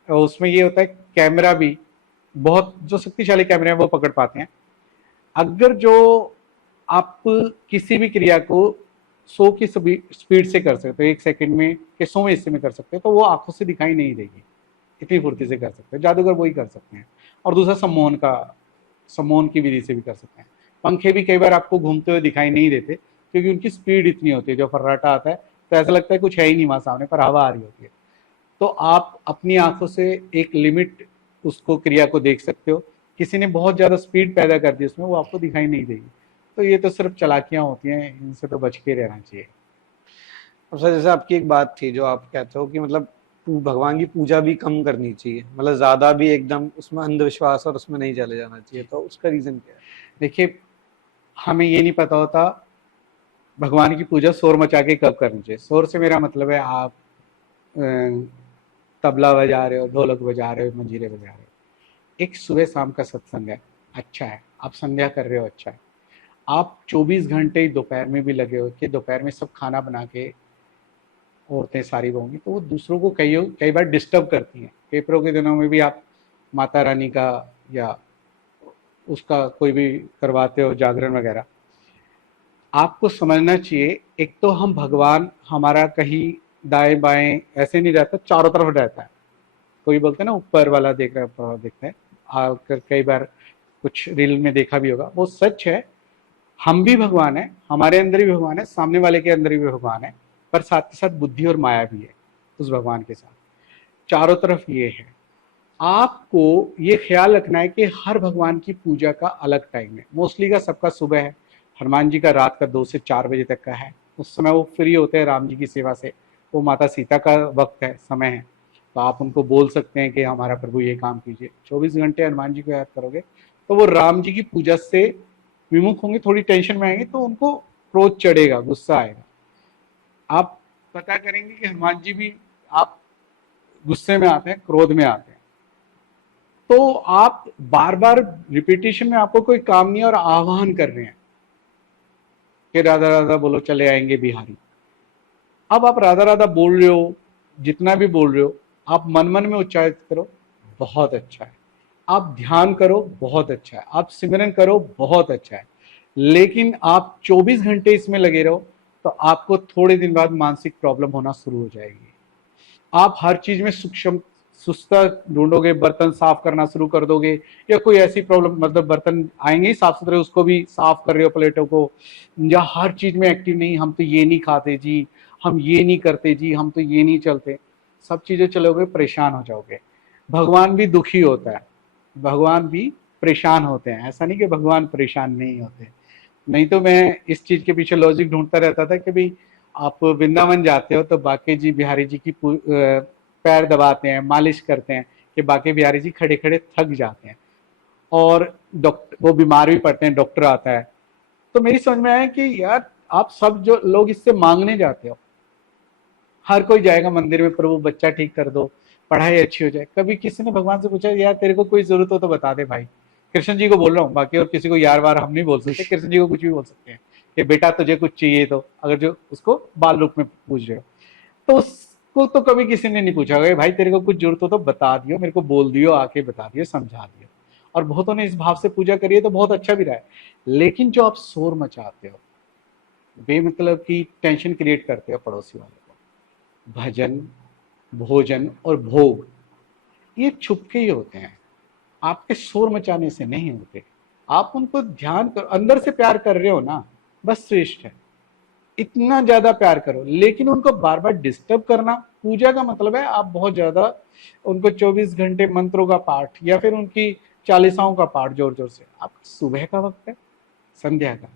और उसमें ये होता है, कैमरा भी बहुत जो शक्तिशाली कैमरे हैं वो पकड़ पाते हैं। अगर जो आप किसी भी क्रिया को 100 की स्पीड से कर सकते हो, 1 सेकंड में के 100वें हिस्से में कर सकते हो, तो वो आंखों से दिखाई नहीं देगी। इतनी फुर्ती से कर सकते हैं, जादूगर वही कर सकते हैं। और दूसरा सम्मोहन की विधि से भी कर सकते हैं। पंखे भी कई बार आपको घूमते हुए दिखाई नहीं देते, क्योंकि उनकी स्पीड इतनी होती है। जो फर्राटा आता है तो ऐसा लगता है कुछ है ही नहीं वहां सामने, पर हवा आ रही होती है। तो आप अपनी आंखों से एक लिमिट उसको क्रिया को देख सकते हो। किसी ने बहुत ज्यादा स्पीड पैदा कर दी उसमें, वो आपको दिखाई नहीं देगी। तो ये तो सिर्फ चालाकियां होती हैं, इनसे तो बच के रहना चाहिए। अब सर जैसे आपकी एक बात थी जो आप कहते हो कि मतलब भगवान की पूजा भी कम करनी चाहिए, मतलब ज्यादा भी एकदम उसमें अंधविश्वास और उसमें नहीं चले जाना चाहिए, तो उसका रीजन क्या है? देखिए, हमें ये नहीं पता होता भगवान की पूजा शोर मचा के कब करनी चाहिए। शोर से मेरा मतलब है आप तबला बजा रहे हो, ढोलक बजा रहे हो, मंजीरे बजा रहे हो। एक सुबह शाम का सत्संग है, अच्छा है। आप संध्या कर रहे हो, अच्छा है। आप 24 घंटे दोपहर में भी लगे हो कि दोपहर में सब खाना बना के औरतें सारी होंगी, तो वो दूसरों को कई बार डिस्टर्ब करती हैं। पेपरों के दिनों में भी आप माता रानी का या उसका कोई भी करवाते हो जागरण वगैरह। आपको समझना चाहिए, एक तो हम भगवान हमारा कहीं दाएं बाएं ऐसे नहीं रहता, चारों तरफ रहता है। कोई बोलते हैं ना ऊपर वाला देख रहा है, ऊपर वाला देखता है। कई बार कुछ रील में देखा भी होगा, वो सच है। हम भी भगवान है, हमारे अंदर भी भगवान है, सामने वाले के अंदर भी भगवान है, पर साथ के साथ बुद्धि और माया भी है उस भगवान के साथ। चारों तरफ ये है। आपको ये ख्याल रखना है कि हर भगवान की पूजा का अलग टाइम है। मोस्टली का सबका सुबह है, हनुमान जी का रात का 2 से 4 बजे तक का है। उस समय वो फ्री होते हैं राम जी की सेवा से। वो माता सीता का वक्त है, समय है। तो आप उनको बोल सकते हैं कि हमारा प्रभु ये काम कीजिए। 24 घंटे हनुमान जी को याद करोगे तो वो राम जी की पूजा से विमुख होंगे, थोड़ी टेंशन में आएंगे, तो उनको क्रोध चढ़ेगा, गुस्सा आएगा। आप पता करेंगे कि हनुमान जी भी आप गुस्से में आते हैं, क्रोध में आते हैं। तो आप बार बार रिपीटेशन में आपको कोई काम नहीं है और आह्वान कर रहे हैं कि राधा राधा बोलो चले आएंगे बिहारी। अब आप राधा राधा बोल रहे हो, जितना भी बोल रहे हो, आप मन मन में उच्चारित करो, बहुत अच्छा है। आप ध्यान करो, बहुत अच्छा है। आप सिमरन करो, बहुत अच्छा है। लेकिन आप 24 घंटे इसमें लगे रहो तो आपको थोड़े दिन बाद मानसिक प्रॉब्लम होना शुरू हो जाएगी। आप हर चीज में सूक्ष्म सुस्ता ढूंढोगे, बर्तन साफ करना शुरू कर दोगे, या कोई ऐसी प्रॉब्लम, मतलब बर्तन आएंगे ही साफ सुथरे, उसको भी साफ कर रहे हो प्लेटों को, या हर चीज में एक्टिव नहीं, हम तो ये नहीं खाते जी, हम ये नहीं करते जी, हम तो ये नहीं चलते, सब चीजें चलोगे परेशान हो जाओगे। भगवान भी दुखी होता है, भगवान भी परेशान होते हैं। ऐसा नहीं कि भगवान परेशान नहीं होते। नहीं तो मैं इस चीज के पीछे लॉजिक ढूंढता रहता था कि भाई आप वृंदावन जाते हो तो बाके जी बिहारी जी की पैर दबाते हैं, मालिश करते हैं, कि बाके बिहारी जी खड़े खड़े थक जाते हैं और डॉक्टर वो बीमार भी पड़ते हैं, डॉक्टर आता है। तो मेरी समझ में आया कि यार आप सब जो लोग इससे मांगने जाते हो, हर कोई जाएगा मंदिर में, प्रभु बच्चा ठीक कर दो, पढ़ाई अच्छी हो जाए। कभी किसी ने भगवान से पूछा यार तेरे को कोई जरूरत हो तो बता दे भाई। कृष्ण जी को बोल रहा हूँ, बाकी और किसी को यार वार हम नहीं बोल सकते। कृष्ण जी को कुछ भी बोल सकते हैं कि बेटा तुझे कुछ चाहिए तो, अगर जो उसको बाल रूप में पूछ रहे हो तो उसको तो कभी किसी ने नहीं पूछा भाई तेरे को कुछ जरूरत हो तो बता दियो, मेरे को बोल दियो, आके बता दियो, समझा दियो। और बहुतों ने इस भाव से पूजा करी है तो बहुत अच्छा भी रहा है। लेकिन जो आप शोर मचाते हो, बेमतलब की टेंशन क्रिएट करते हो पड़ोसी वाले को, भजन, भोजन और भोग ये छुपके ही होते हैं, आपके शोर मचाने से नहीं होते। आप उनको ध्यान कर, अंदर से प्यार कर रहे हो ना, बस श्रेष्ठ है। इतना ज्यादा प्यार करो, लेकिन उनको बार बार डिस्टर्ब करना, पूजा का मतलब है आप बहुत ज्यादा उनको 24 घंटे मंत्रों का पाठ या फिर उनकी चालीसाओं का पाठ जोर जोर से। आप सुबह का वक्त है, संध्या का,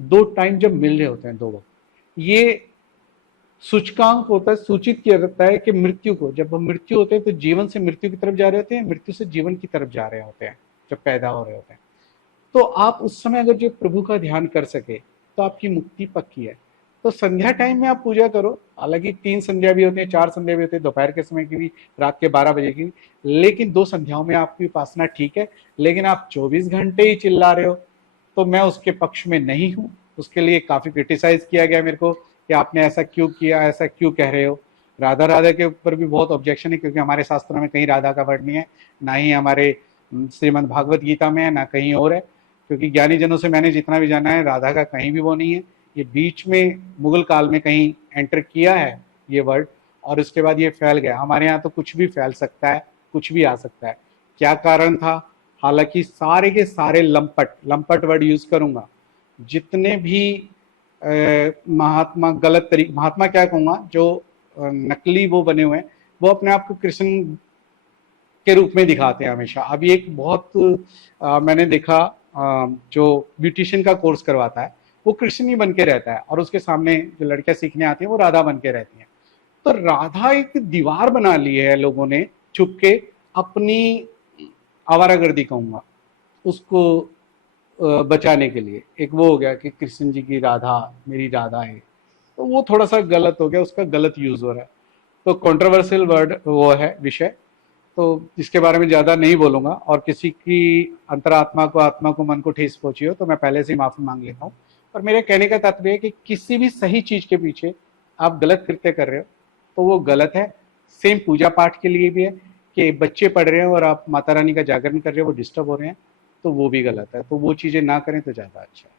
2 टाइम जब मिल रहे होते हैं, 2 वक्त, ये सूचकांक होता है, सूचित किया जाता है कि मृत्यु को, जब हम मृत्यु होते हैं तो जीवन से मृत्यु की तरफ जा रहे होते हैं, मृत्यु से जीवन की तरफ जा रहे होते हैं जब पैदा हो रहे होते हैं। तो आप उस समय अगर जो प्रभु का ध्यान कर सके तो आपकी मुक्ति पक्की है। तो संध्या टाइम में आप पूजा करो। हालांकि 3 संध्या भी होती है, 4 संध्या भी होती है, दोपहर के समय की भी, रात के 12 बजे की भी, लेकिन 2 संध्याओं में आपकी उपासना ठीक है। लेकिन आप 24 घंटे ही चिल्ला रहे हो तो मैं उसके पक्ष में नहीं हूं। उसके लिए काफी क्रिटिसाइज किया गया मेरे को कि आपने ऐसा क्यों किया, ऐसा क्यों कह रहे हो। राधा राधा के ऊपर भी बहुत ऑब्जेक्शन है, क्योंकि हमारे शास्त्रों में कहीं राधा का वर्ड नहीं है, ना ही हमारे श्रीमद् भागवत गीता में है, ना कहीं और है। क्योंकि ज्ञानी जनों से मैंने जितना भी जाना है, राधा का कहीं भी वो नहीं है। ये बीच में मुगल काल में कहीं एंटर किया है ये वर्ड, और उसके बाद ये फैल गया। हमारे यहाँ तो कुछ भी फैल सकता है, कुछ भी आ सकता है। क्या कारण था? हालांकि सारे के सारे लंपट, लंपट वर्ड यूज करूंगा, जितने भी महात्मा गलत तरीके, महात्मा क्या कहूंगा, जो नकली वो बने हुए हैं, वो अपने आप को कृष्ण के रूप में दिखाते हैं हमेशा। अभी एक बहुत मैंने देखा, जो ब्यूटिशियन का कोर्स करवाता है वो कृष्ण ही बन के रहता है, और उसके सामने जो लड़कियां सीखने आती हैं वो राधा बन के रहती हैं। तो राधा एक दीवार बना ली है लोगों ने छुप के, अपनी आवारागर्दी कहूंगा उसको बचाने के लिए। एक वो हो गया कि कृष्ण जी की राधा, मेरी राधा है, तो वो थोड़ा सा गलत हो गया, उसका गलत यूज हो रहा है। तो कंट्रोवर्शियल वर्ड वो है, विषय, तो इसके बारे में ज़्यादा नहीं बोलूँगा। और किसी की अंतरात्मा को, आत्मा को, मन को ठेस पहुंची हो तो मैं पहले से ही माफ़ी मांग लेता हूँ। और मेरे कहने का तात्पर्य है कि किसी भी सही चीज़ के पीछे आप गलत कृत्य कर रहे हो तो वो गलत है। सेम पूजा पाठ के लिए भी है कि बच्चे पढ़ रहे हैं और आप माता रानी का जागरण कर रहे हो, वो डिस्टर्ब हो रहे हैं, तो वो भी गलत है। तो वो चीज़ें ना करें तो ज़्यादा अच्छा है।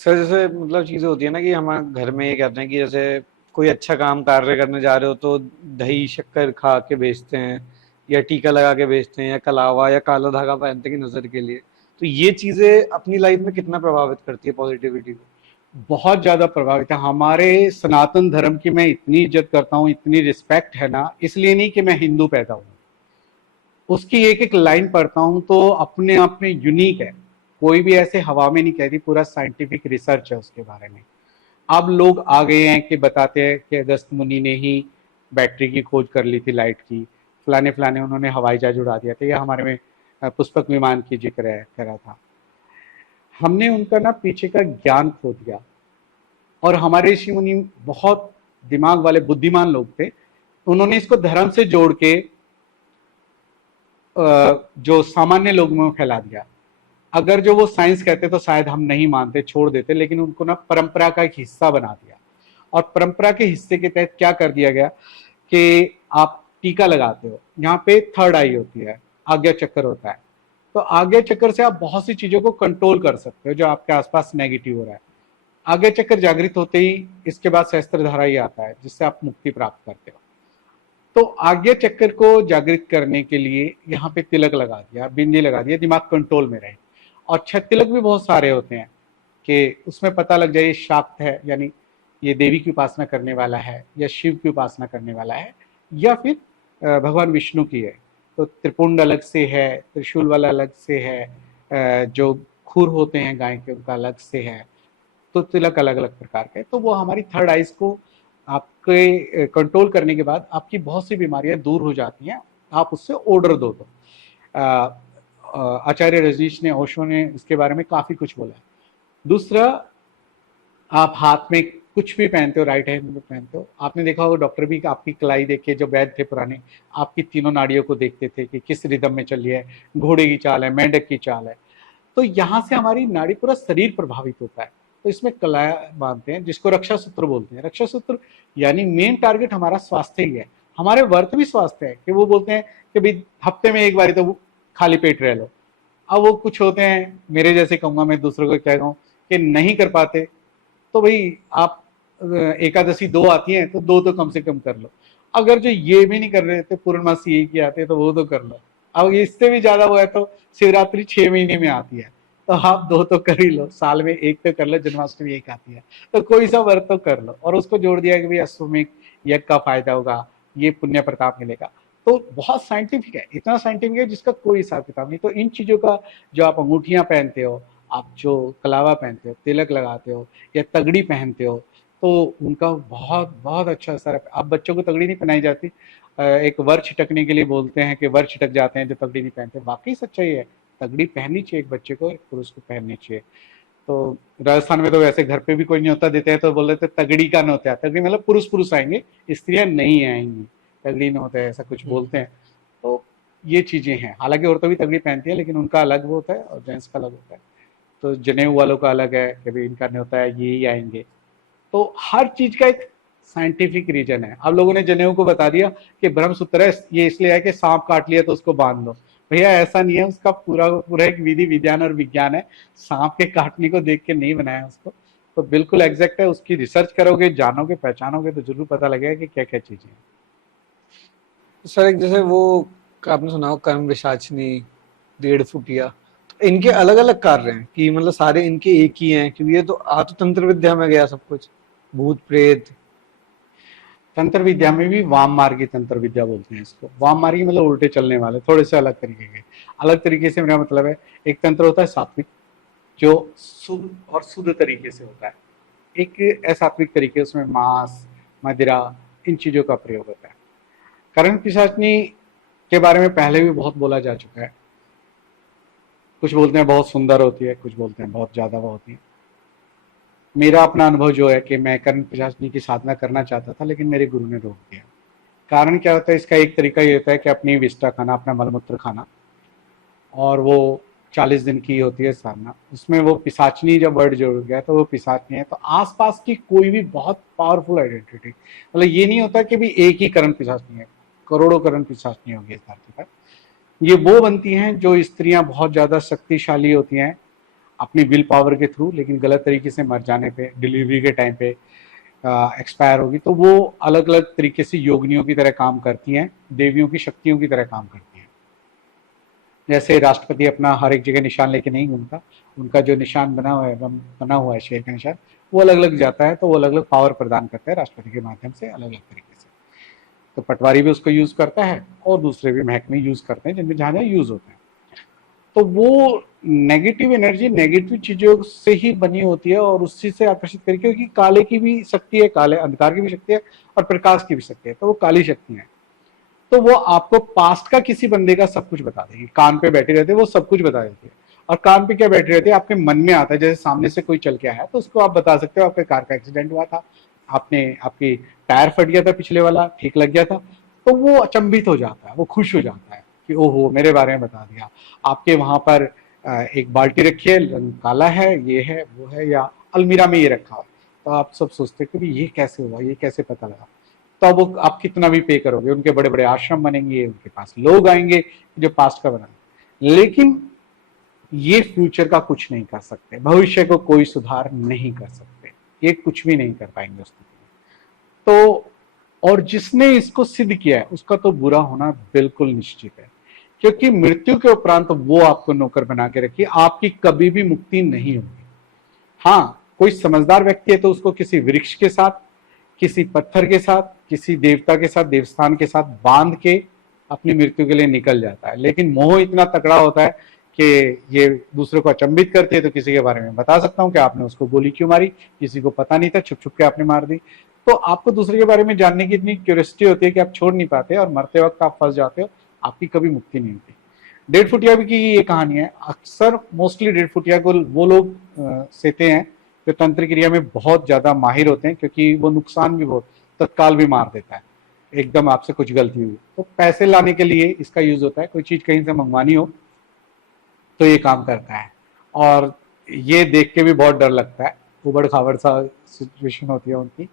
सर जैसे मतलब चीजें होती है ना कि हम घर में ये कहते हैं कि जैसे कोई अच्छा काम कार्य करने जा रहे हो तो दही शक्कर खा के बेचते हैं या टीका लगा के बेचते हैं या कलावा या काला धागा पहनते हैं कि नजर के लिए। तो ये चीजें अपनी लाइफ में कितना प्रभावित करती है पॉजिटिविटी को? बहुत ज्यादा प्रभावित है। हमारे सनातन धर्म की मैं इतनी इज्जत करता हूँ, इतनी रिस्पेक्ट है ना, इसलिए नहीं कि मैं हिंदू पैदा हूँ, उसकी एक एक लाइन पढ़ता हूं तो अपने आप में यूनिक है। कोई भी ऐसे हवा में नहीं कहती, पूरा साइंटिफिक रिसर्च है उसके बारे में। अब लोग आ गए हैं कि बताते हैं कि अगस्त मुनि ने ही बैटरी की खोज कर ली थी, लाइट की, फलाने फलाने उन्होंने हवाई जहाज उड़ा दिया था, या हमारे में पुष्पक विमान की जिक्र है करा था। हमने उनका ना पीछे का ज्ञान खो दिया। और हमारे ऋषि मुनि बहुत दिमाग वाले बुद्धिमान लोग थे, उन्होंने इसको धर्म से जोड़ के जो सामान्य लोगों में फैला दिया। अगर जो वो साइंस कहते तो शायद हम नहीं मानते, छोड़ देते, लेकिन उनको ना परंपरा का एक हिस्सा बना दिया। और परंपरा के हिस्से के तहत क्या कर दिया गया कि आप टीका लगाते हो, यहाँ पे थर्ड आई होती है, आज्ञा चक्र होता है, तो आज्ञा चक्र से आप बहुत सी चीजों को कंट्रोल कर सकते हो जो आपके आसपास नेगेटिव हो रहा है। आज्ञा चक्र जागृत होते ही इसके बाद सहस्त्रधारा ही आता है, जिससे आप मुक्ति प्राप्त करते हो। तो आज्ञा चक्र को जागृत करने के लिए यहाँ पे तिलक लगा दिया, बिंदी लगा दिया, दिमाग कंट्रोल में रहे। और छह तिलक भी बहुत सारे होते हैं कि उसमें पता लग जाए ये शाक्त है, यानी ये देवी की उपासना करने वाला है, या शिव की उपासना करने वाला है, या फिर भगवान विष्णु की है। तो त्रिपुंड अलग से है, त्रिशूल वाला अलग से है, जो खुर होते हैं गाय के उनका अलग से है। तो तिलक अलग अलग प्रकार के, तो वो हमारी थर्ड आइज को आपके कंट्रोल करने के बाद आपकी बहुत सी बीमारियां दूर हो जाती हैं। आप उससे ऑर्डर दो तो आचार्य रजनीश ने, ओशो ने इसके बारे में काफी कुछ बोला है। दूसरा, आप हाथ में कुछ भी पहनते हो, राइट हैंड में पहनते हो, आपने देखा होगा डॉक्टर भी आपकी कलाई देख के, जो वैद्य थे पुराने, आपकी तीनों नाड़ियों को देखते थे कि किस रिदम में चल रही है, घोड़े की चाल है, मेंढक की चाल है। तो यहाँ से हमारी नाड़ी, पूरा शरीर प्रभावित होता है। तो इसमें कला मानते हैं, जिसको रक्षा सूत्र बोलते हैं। रक्षा सूत्र यानी मेन टारगेट हमारा स्वास्थ्य ही है। हमारे वर्त भी स्वास्थ्य है, कि वो बोलते हैं कि भाई हफ्ते में एक बार तो खाली पेट रह लो। अब वो कुछ होते हैं, मेरे जैसे कहूंगा, मैं दूसरों को क्या कहूँ, कि नहीं कर पाते, तो भाई आप एकादशी 2 आती है तो 2 तो कम से कम कर लो। अगर जो ये भी नहीं कर रहे थे, पूर्णमासी एक ही आते हैं, तो वो तो कर लो। अब इससे भी ज्यादा वो है तो शिवरात्रि 6 महीने में आती है, तो आप 2 तो कर ही लो, साल में एक तो कर लो, जन्माष्टमी एक आती है, तो कोई सा व्रत तो कर लो। और उसको जोड़ दिया कि भाई अश्वमेध यज्ञ का फायदा होगा, ये पुण्य प्रताप मिलेगा। तो बहुत साइंटिफिक है, इतना साइंटिफिक है जिसका कोई हिसाब किताब नहीं। तो इन चीजों का, जो आप अंगूठियां पहनते हो, आप जो कलावा पहनते हो, तिलक लगाते हो, या तगड़ी पहनते हो, तो उनका बहुत बहुत अच्छा असर है। अब बच्चों को तगड़ी नहीं पहनाई जाती, एक वर छिटकने के लिए बोलते हैं कि वर छिटक जाते हैं जो तगड़ी नहीं पहनते। वाकई सच्चाई है, तगड़ी पहननी चाहिए, एक बच्चे को, एक पुरुष को पहननी चाहिए। तो राजस्थान में तो वैसे घर पे भी कोई न्योता देते हैं तो बोल देते तगड़ी का न्योता, तगड़ी मतलब पुरुष पुरुष आएंगे, स्त्रियां नहीं आएंगी, तगड़ी न्योता है, ऐसा कुछ बोलते हैं। तो ये चीजें हैं। हालांकि औरतें भी तगड़ी पहनती है, लेकिन उनका अलग वो होता है और जेंट्स का अलग होता है। तो जनेऊ वालों का अलग है कि भाई इनका न्योता है, ये ही आएंगे। तो हर चीज का एक साइंटिफिक रीजन है। अब लोगों ने जनेऊ को बता दिया कि ब्रह्म सूत्र है, ये इसलिए है कि सांप काट लिया तो उसको बांध लो। भैया ऐसा नहीं है, उसका पूरा पूरा एक विधि विज्ञान और विज्ञान है। सांप के काटने को देख के नहीं बनाया उसको। तो बिल्कुल एग्जैक्ट है, उसकी रिसर्च करोगे, जानोगे, पहचानोगे, तो जरूर पता लगेगा कि क्या क्या चीजें हैं। सर एक जैसे वो आपने सुना हो कर्म विशाचनी, 1.5 फुटिया, तो इनके अलग अलग कार्य हैं कि मतलब सारे इनके एक ही हैं? क्योंकि ये तो आ तो तंत्र विद्या में गया सब कुछ, भूत प्रेत। तंत्र विद्या में भी वाम मार्गी तंत्र विद्या बोलते हैं इसको। वाम मार्गी मतलब उल्टे चलने वाले, थोड़े से अलग तरीके के। अलग तरीके से मेरा मतलब है, एक तंत्र होता है सात्विक, जो शुद्ध और शुद्ध तरीके से होता है। एक असात्विक तरीके, उसमें मांस, मदिरा, इन चीजों का प्रयोग होता है। करण पिशाचनी के बारे में पहले भी बहुत बोला जा चुका है। कुछ बोलते हैं बहुत सुंदर होती है, कुछ बोलते हैं बहुत ज्यादा वो होती है। मेरा अपना अनुभव जो है कि मैं कर्ण पिशाचनी की साधना करना चाहता था, लेकिन मेरे गुरु ने रोक दिया। कारण क्या होता है इसका? एक तरीका ये होता है कि अपनी विष्टा खाना, अपना मलमूत्र खाना, और वो 40 दिन की होती है साधना। उसमें वो पिशाचनी जब वर्ड जोड़ गया तो वो पिशाचनी है। तो आसपास की कोई भी बहुत पावरफुल आइडेंटिटी, मतलब ये नहीं होता कि भी एक ही करण पिशाचनी है, करोड़ों करण पिशाचनी होगी इस धरती पर। ये वो बनती हैं जो स्त्रियां बहुत ज्यादा शक्तिशाली होती हैं, अपनी विल पावर के थ्रू, लेकिन गलत तरीके से मर जाने पे, डिलीवरी के टाइम पे एक्सपायर होगी, तो वो अलग अलग तरीके से योगिनियों की तरह काम करती हैं, देवियों की शक्तियों की तरह काम करती हैं। जैसे राष्ट्रपति अपना हर एक जगह निशान लेके नहीं घूमता, उनका जो निशान बना हुआ है शेर का निशान, वो अलग अलग जाता है, तो वो अलग अलग पावर प्रदान करता है राष्ट्रपति के माध्यम से अलग अलग तरीके से। तो पटवारी भी उसको यूज करता है और दूसरे भी महकमे यूज करते हैं जिनमें जहां जहां यूज होता है। तो वो नेगेटिव एनर्जी नेगेटिव चीजों से ही बनी होती है और उसी से आकर्षित करके, क्योंकि काले की भी शक्ति है, काले अंधकार की भी शक्ति है और प्रकाश की भी शक्ति है, तो वो काली शक्ति है। तो वो आपको पास्ट का किसी बंदे का सब कुछ बता देगी, कान पे बैठे रहते वो सब कुछ बता देती है। और कान पे क्या बैठे रहते हैं, आपके मन में आता है, जैसे सामने से कोई चल के आया तो उसको आप बता सकते हो आपके कार का एक्सीडेंट हुआ था, आपकी टायर फट गया था पिछले वाला, ठीक लग गया था, तो वो अचंभित हो जाता है, वो खुश हो जाता है कि ओहो मेरे बारे में बता दिया। आपके वहां पर एक बाल्टी रखी है, रंग काला है, ये है वो है, या अलमीरा में ये रखा हो, तो आप सब सोचते हैं कि ये कैसे हुआ, ये कैसे पता लगा। तो अब वो आप कितना भी पे करोगे, उनके बड़े बड़े आश्रम बनेंगे, उनके पास लोग आएंगे जो पास्ट का बना, लेकिन ये फ्यूचर का कुछ नहीं कर सकते, भविष्य को कोई सुधार नहीं कर सकते, ये कुछ भी नहीं कर पाएंगे उस स्थिति में। तो और जिसने इसको सिद्ध किया है उसका तो बुरा होना बिल्कुल निश्चित है, क्योंकि मृत्यु के उपरांत वो आपको नौकर बना के रखिए, आपकी कभी भी मुक्ति नहीं होगी। हाँ, कोई समझदार व्यक्ति है तो उसको किसी वृक्ष के साथ, किसी पत्थर के साथ, किसी देवता के साथ, देवस्थान के साथ बांध के अपनी मृत्यु के लिए निकल जाता है। लेकिन मोह इतना तगड़ा होता है कि ये दूसरे को अचंभित करती है, तो किसी के बारे में बता सकता हूँ कि आपने उसको गोली क्यों मारी, किसी को पता नहीं था, छुप छुप के आपने मार दी। तो आपको दूसरे के बारे में जानने की इतनी क्यूरियोसिटी होती है कि आप छोड़ नहीं पाते और मरते वक्त आप फंस जाते हो, आपकी कभी मुक्ति नहीं होती। 1.5 फुटिया की ये कहानी है। अक्सर मोस्टली 1.5 फुटिया को वो लोग सेते हैं जो तंत्र क्रिया में बहुत ज्यादा माहिर होते हैं, क्योंकि वो नुकसान भी बहुत तत्काल भी मार देता है, एकदम आपसे कुछ गलती हुई तो पैसे लाने के लिए इसका यूज होता है। कोई चीज कहीं से मंगवानी हो तो ये काम करता है, और ये देख के भी बहुत डर लगता है, उबड़ खाबड़ सा सिचुएशन होती है उनकी।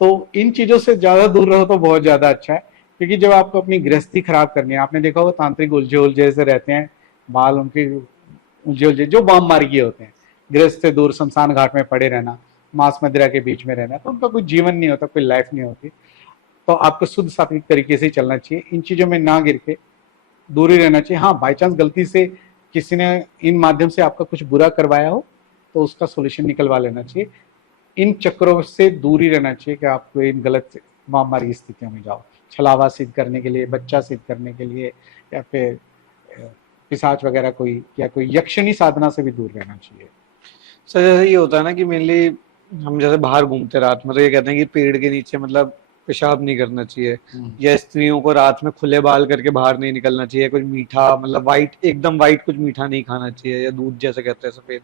तो इन चीजों से ज्यादा दूर रहो तो बहुत ज्यादा अच्छा है, क्योंकि जब आपको अपनी गृहस्थी खराब करनी है, आपने देखा होगा तांत्रिक उलझे उलझे से रहते हैं, बाल उनके उलझे उलझे, जो वाम मार्गी होते हैं, गृहस्थ से दूर शमशान घाट में पड़े रहना, मांस मदिरा के बीच में रहना, तो उनका कोई जीवन नहीं होता, कोई लाइफ नहीं होती। तो आपको शुद्ध सात्विक तरीके से चलना चाहिए, इन चीजों में ना गिर के दूरी रहना चाहिए। हाँ, बाई चांस गलती से किसी ने इन माध्यम से आपका कुछ बुरा करवाया हो तो उसका सोल्यूशन निकलवा लेना चाहिए। इन चक्रों से दूरी रहना चाहिए कि आप इन गलत महामारी स्थितियों में जाओ, छलावा सिद्ध करने के लिए, बच्चा सिद्ध करने के लिए, या फिर पिशाच वगैरह कोई, या कोई यक्षिणी साधना से भी दूर रहना चाहिए। सर जैसे ये होता है ना कि मेनली हम जैसे बाहर घूमते रात में, तो ये कहते हैं कि पेड़ के नीचे मतलब पेशाब नहीं करना चाहिए, या स्त्रियों को रात में खुले बाल करके बाहर नहीं निकलना चाहिए, कुछ मीठा मतलब वाइट, एकदम वाइट कुछ मीठा नहीं खाना चाहिए, या दूध जैसे कहते हैं सफेद।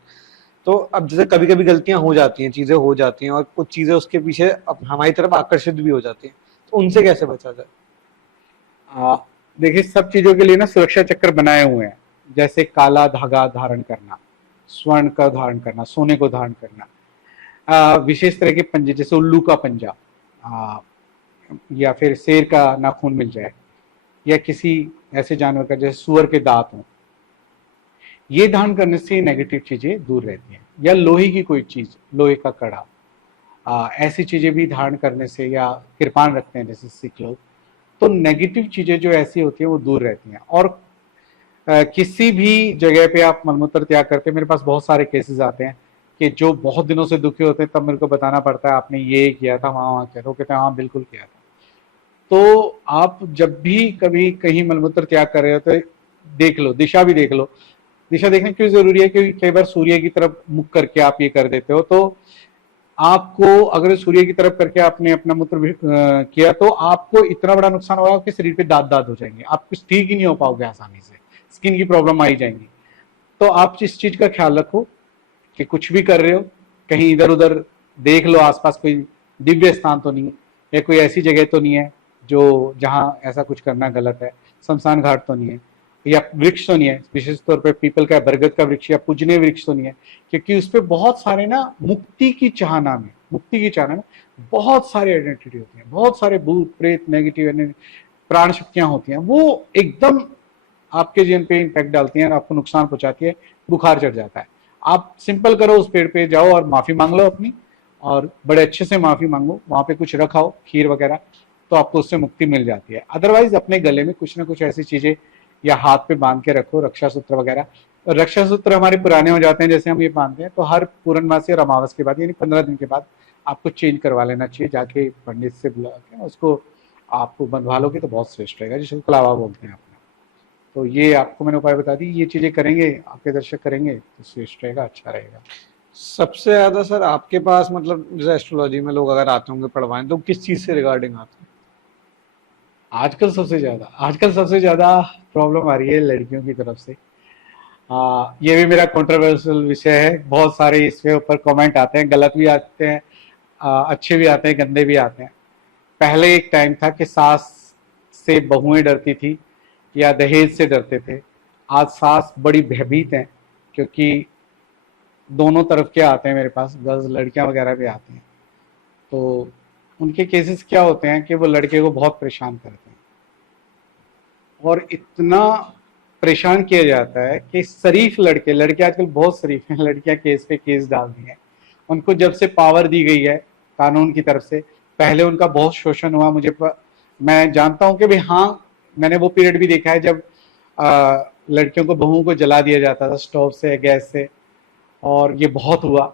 तो अब जैसे कभी कभी गलतियां हो जाती हैं, चीजें हो जाती हैं, और कुछ चीजें उसके पीछे हमारी तरफ आकर्षित भी हो जाती हैं, तो उनसे कैसे बचा जाए? देखिए, सब चीजों के लिए ना सुरक्षा चक्र बनाए हुए हैं, जैसे काला धागा धारण करना, स्वर्ण का धारण करना, सोने को धारण करना, विशेष तरह के पंजे जैसे उल्लू का पंजा, या फिर शेर का नाखून मिल जाए, या किसी ऐसे जानवर का जैसे सुअर के दांत हो, ये धारण करने से नेगेटिव चीजें दूर रहती हैं। या लोहे की कोई चीज, लोहे का कड़ा, ऐसी चीजें भी धारण करने से, या कृपान रखते हैं जैसे सिख लोग, तो नेगेटिव चीजें जो ऐसी होती हैं वो दूर रहती हैं। और किसी भी जगह पे आप मलमूत्र त्याग करते हैं, मेरे पास बहुत सारे केसेस आते हैं कि जो बहुत दिनों से दुखी होते हैं, तब मेरे को बताना पड़ता है आपने ये किया था, वहां किया था, वो कहते हैं हाँ बिल्कुल किया था। तो आप जब भी कभी कहीं मलमूत्र त्याग कर रहे हो तो देख लो, दिशा भी देख लो। दिशा देखना क्यों जरूरी है? क्योंकि कई बार सूर्य की तरफ मुख करके आप ये कर देते हो, तो आपको अगर सूर्य की तरफ करके आपने अपना मूत्र किया तो आपको इतना बड़ा नुकसान होगा कि शरीर पे दाद दाद हो जाएंगे, आप कुछ ठीक ही नहीं हो पाओगे आसानी से, स्किन की प्रॉब्लम आई जाएंगी। तो आप इस चीज का ख्याल रखो कि कुछ भी कर रहे हो, कहीं इधर उधर देख लो आसपास कोई दिव्य स्थान तो नहीं है, या कोई ऐसी जगह तो नहीं है जो जहां ऐसा कुछ करना गलत है, शमशान घाट तो नहीं है, या वृक्ष तो नहीं है, विशेष तौर पे पीपल का, बरगद का वृक्ष या पूजनीय वृक्ष तो नहीं है, क्योंकि उस पर बहुत सारे ना मुक्ति की चाहना में बहुत सारे आइडेंटिटी होती है, बहुत सारे भूत प्रेत नेगेटिव प्राण शक्तियां होती हैं, वो एकदम आपके जीवन पे इम्पैक्ट डालती हैं और आपको नुकसान पहुंचाती है, बुखार चढ़ जाता है। आप सिंपल करो, उस पेड़ पे जाओ और माफी मांग लो अपनी, और बड़े अच्छे से माफी मांगो, वहां पे कुछ रखाओ खीर वगैरह, तो आपको उससे मुक्ति मिल जाती है। अदरवाइज अपने गले में कुछ ना कुछ ऐसी चीजें या हाथ पे बांध के रखो, रक्षा सूत्र वगैरह। रक्षा सूत्र हमारे पुराने हो जाते हैं, जैसे हम ये बांधते हैं, तो हर पूर्णमासी और अमावस के बाद यानी 15 दिन के बाद आपको चेंज करवा लेना चाहिए, जाके पंडित से बुला के उसको आपको बंधवा लोगे तो बहुत श्रेष्ठ रहेगा, जिसको कलावा बोलते हैं अपना। तो ये आपको मैंने उपाय बता दी, ये चीजें करेंगे, आपके दर्शक करेंगे तो श्रेष्ठ रहेगा, अच्छा रहेगा। सबसे ज्यादा सर आपके पास मतलब जैसे एस्ट्रोलॉजी में लोग अगर आते होंगे पढ़वाएं तो किस चीज से रिगार्डिंग आते हैं? आजकल सबसे ज्यादा प्रॉब्लम आ रही है लड़कियों की तरफ से। ये भी मेरा कंट्रोवर्शियल विषय है, बहुत सारे इसके ऊपर कमेंट आते हैं, गलत भी आते हैं, अच्छे भी आते हैं, गंदे भी आते हैं। पहले एक टाइम था कि सास से बहुएं डरती थी या दहेज से डरते थे। आज सास बड़ी भयभीत हैं, क्योंकि दोनों तरफ के आते हैं मेरे पास, गर्ल्स लड़कियां वगैरह भी आती हैं। तो उनके केसेस क्या होते हैं कि वो लड़के को बहुत परेशान करते हैं, और इतना परेशान किया जाता है कि शरीफ लड़के, लड़के आजकल बहुत शरीफ हैं, लड़कियां केस पे केस डाल दी हैं। उनको जब से पावर दी गई है कानून की तरफ से, पहले उनका बहुत शोषण हुआ। मैं जानता हूं कि भाई हाँ, मैंने वो पीरियड भी देखा है जब लड़कियों को, बहुओं को जला दिया जाता था स्टोव से, गैस से, और ये बहुत हुआ।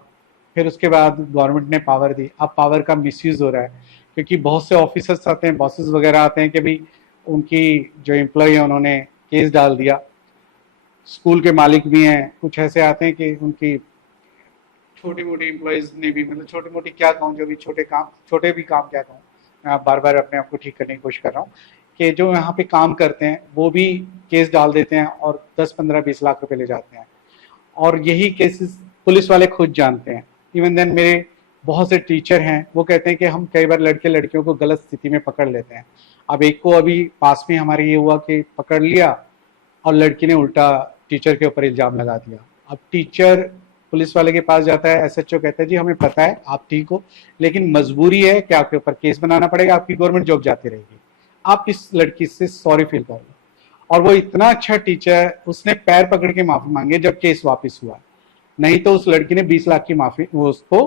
फिर उसके बाद गवर्नमेंट ने पावर दी, अब पावर का मिसयूज हो रहा है, क्योंकि बहुत से ऑफिसर्स आते हैं, बॉसेस वगैरह आते हैं कि भाई उनकी जो एम्प्लॉय है उन्होंने केस डाल दिया। स्कूल के मालिक भी हैं, कुछ ऐसे आते हैं कि उनकी छोटी मोटी एम्प्लॉयज ने भी, मतलब छोटी मोटी क्या कहूँ, जो भी छोटे काम, छोटे भी काम क्या कहूँ, मैं बार बार अपने आप को ठीक करने की कोशिश कर रहा हूँ, कि जो यहाँ पे काम करते हैं वो भी केस डाल देते हैं और 10, 15, 20 लाख रुपए ले जाते हैं। और यही केसेस पुलिस वाले खुद जानते हैं। इवन देन मेरे बहुत से टीचर हैं, वो कहते हैं कि हम कई बार लड़के लड़कियों को गलत स्थिति में पकड़ लेते हैं। अब एक को अभी पास में हमारे ये हुआ कि पकड़ लिया और लड़की ने उल्टा टीचर के ऊपर इल्जाम लगा दिया। अब टीचर पुलिस वाले के पास जाता है, एसएचओ कहता है जी हमें पता है आप ठीक हो, लेकिन मजबूरी है कि आपके ऊपर केस बनाना पड़ेगा, आपकी गवर्नमेंट जॉब जाती रहेगी, आप इस लड़की से सॉरी फील कर लो। और वो इतना अच्छा टीचर, उसने पैर पकड़ के माफी मांगी जब केस वापस हुआ, नहीं तो उस लड़की ने 20 लाख की माफी, वो उसको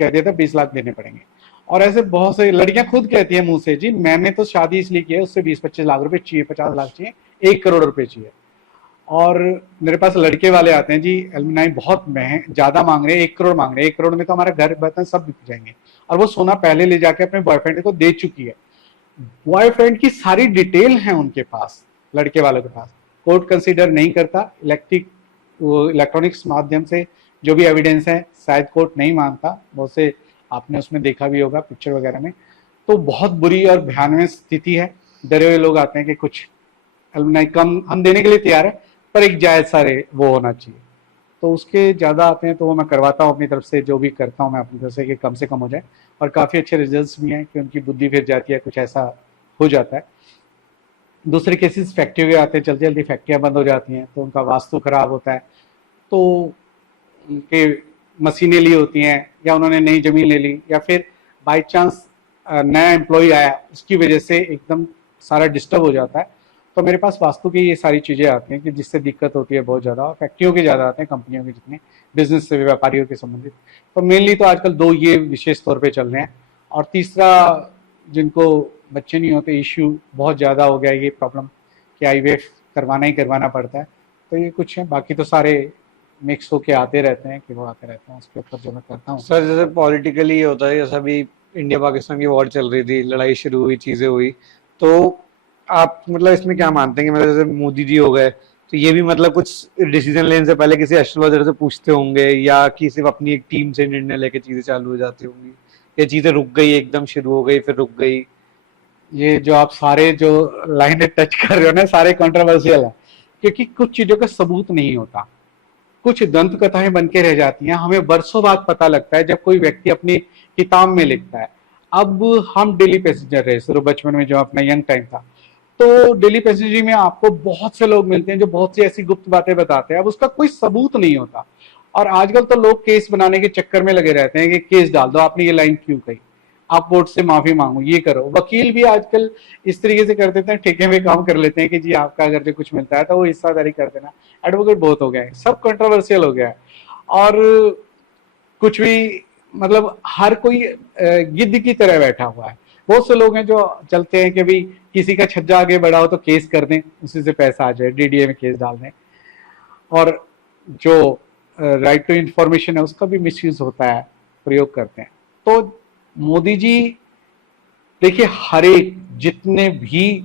कह दिया था 20 लाख देने पड़ेंगे। और ऐसे बहुत से लड़कियां खुद कहती है मुंह से, जी मैंने तो शादी इसलिए की है, उससे 20-25 लाख रुपए चाहिए, 50 लाख चाहिए, 1 करोड़ रुपए चाहिए। और मेरे पास लड़के वाले आते हैं, जी एलुमनाई बहुत ज्यादा मांग रहे हैं, 1 करोड़ मांग रहे हैं, 1 करोड़ में तो हमारा घर बर्तन सब बिक जाएंगे। और वो सोना पहले ले जाके अपने बॉयफ्रेंड को दे चुकी है, बॉयफ्रेंड की सारी डिटेल है उनके पास, लड़के वालों के पास। कोर्ट कंसीडर नहीं करता, इलेक्ट्रॉनिक्स माध्यम से जो भी एविडेंस है शायद कोर्ट नहीं मानता, बहुत से आपने उसमें देखा भी होगा पिक्चर वगैरह में। तो बहुत बुरी और भयानक स्थिति है। डरे हुए लोग आते हैं कि कुछ एलुमनाई कम हम देने के लिए तैयार है, पर एक जायज सारे वो होना चाहिए। तो उसके ज़्यादा आते हैं तो वो मैं करवाता हूँ अपनी तरफ से, जो भी करता हूँ मैं अपनी तरफ से कि कम से कम हो जाए। और काफ़ी अच्छे रिजल्ट्स भी हैं कि उनकी बुद्धि फिर जाती है, कुछ ऐसा हो जाता है। दूसरे केसेस फैक्ट्री के आते हैं, जल्दी जल्दी फैक्ट्रियाँ बंद हो जाती हैं, तो उनका वास्तु खराब होता है, तो उनके मशीनें ली होती हैं, या उन्होंने नई ज़मीन ले ली, या फिर बाई चांस नया एम्प्लॉय आया, उसकी वजह से एकदम सारा डिस्टर्ब हो जाता है। तो मेरे पास वास्तु की ये सारी चीज़ें आती हैं कि जिससे दिक्कत होती है बहुत ज़्यादा। और फैक्ट्रियों के ज़्यादा आते हैं, कंपनियों के जितने बिजनेस से, व्यापारियों के संबंधित। तो मेनली तो आजकल दो ये विशेष तौर पे चल रहे हैं। और तीसरा, जिनको बच्चे नहीं होते, इश्यू बहुत ज़्यादा हो गया ये प्रॉब्लम कि आईवीएफ करवाना ही करवाना पड़ता है। तो ये कुछ है, बाकी तो सारे मिक्स होके आते रहते हैं कि वो आते रहते हैं, उसके ऊपर जो मैं करता हूँ। सर जैसे पॉलिटिकली ये होता है, जैसे अभी इंडिया पाकिस्तान की वॉर चल रही थी, लड़ाई शुरू हुई, चीजें हुई, तो आप मतलब इसमें क्या मानते हैं कि मतलब जैसे मोदी जी हो गए, तो ये भी मतलब कुछ डिसीजन लेने से पहले किसी एस्ट्रोलॉजर से पूछते होंगे, या कि सिर्फ अपनी एक टीम से निर्णय लेके चीजें चालू हो जाती होंगी, या चीजें रुक गई, एकदम शुरू हो गई फिर रुक गई? ये जो आप सारे जो लाइनें टच कर रहे हो ना, सारे कंट्रोवर्शियल है, क्योंकि कुछ चीजों का सबूत नहीं होता, कुछ दंत कथाएं बन के रह जाती हैं, हमें वर्षों बाद पता लगता है जब कोई व्यक्ति अपनी किताब में लिखता है। अब हम डेली पैसेंजर रहे शुरू बचपन में, जो अपना यंग टाइम था, तो डेली पैसेंजर में आपको बहुत से लोग मिलते हैं जो बहुत सी ऐसी गुप्त बातें बताते हैं, अब उसका कोई सबूत नहीं होता। और आजकल तो लोग केस बनाने के चक्कर में लगे रहते हैं कि केस डाल दो, आपने ये लाइन क्यों कही। आप कोर्ट से माफी मांगो, ये करो। वकील भी आजकल इस तरीके से कर देते हैं, ठेके में काम कर लेते हैं कि जी आपका अगर जो कुछ मिलता है तो वो हिस्सादारी कर देना। एडवोकेट बहुत हो गया है, सब कंट्रोवर्शियल हो गया है। और कुछ भी मतलब हर कोई गिद्ध की तरह बैठा हुआ है। बहुत से लोग हैं जो चलते हैं कि भाई किसी का छज्जा आगे बढ़ाओ तो केस कर दें, उसी से पैसा आ जाए, डीडीए में केस डाल दें। और जो राइट टू इंफॉर्मेशन है उसका भी मिसयूज होता है, प्रयोग करते हैं। तो मोदी जी देखिए, हर एक जितने भी,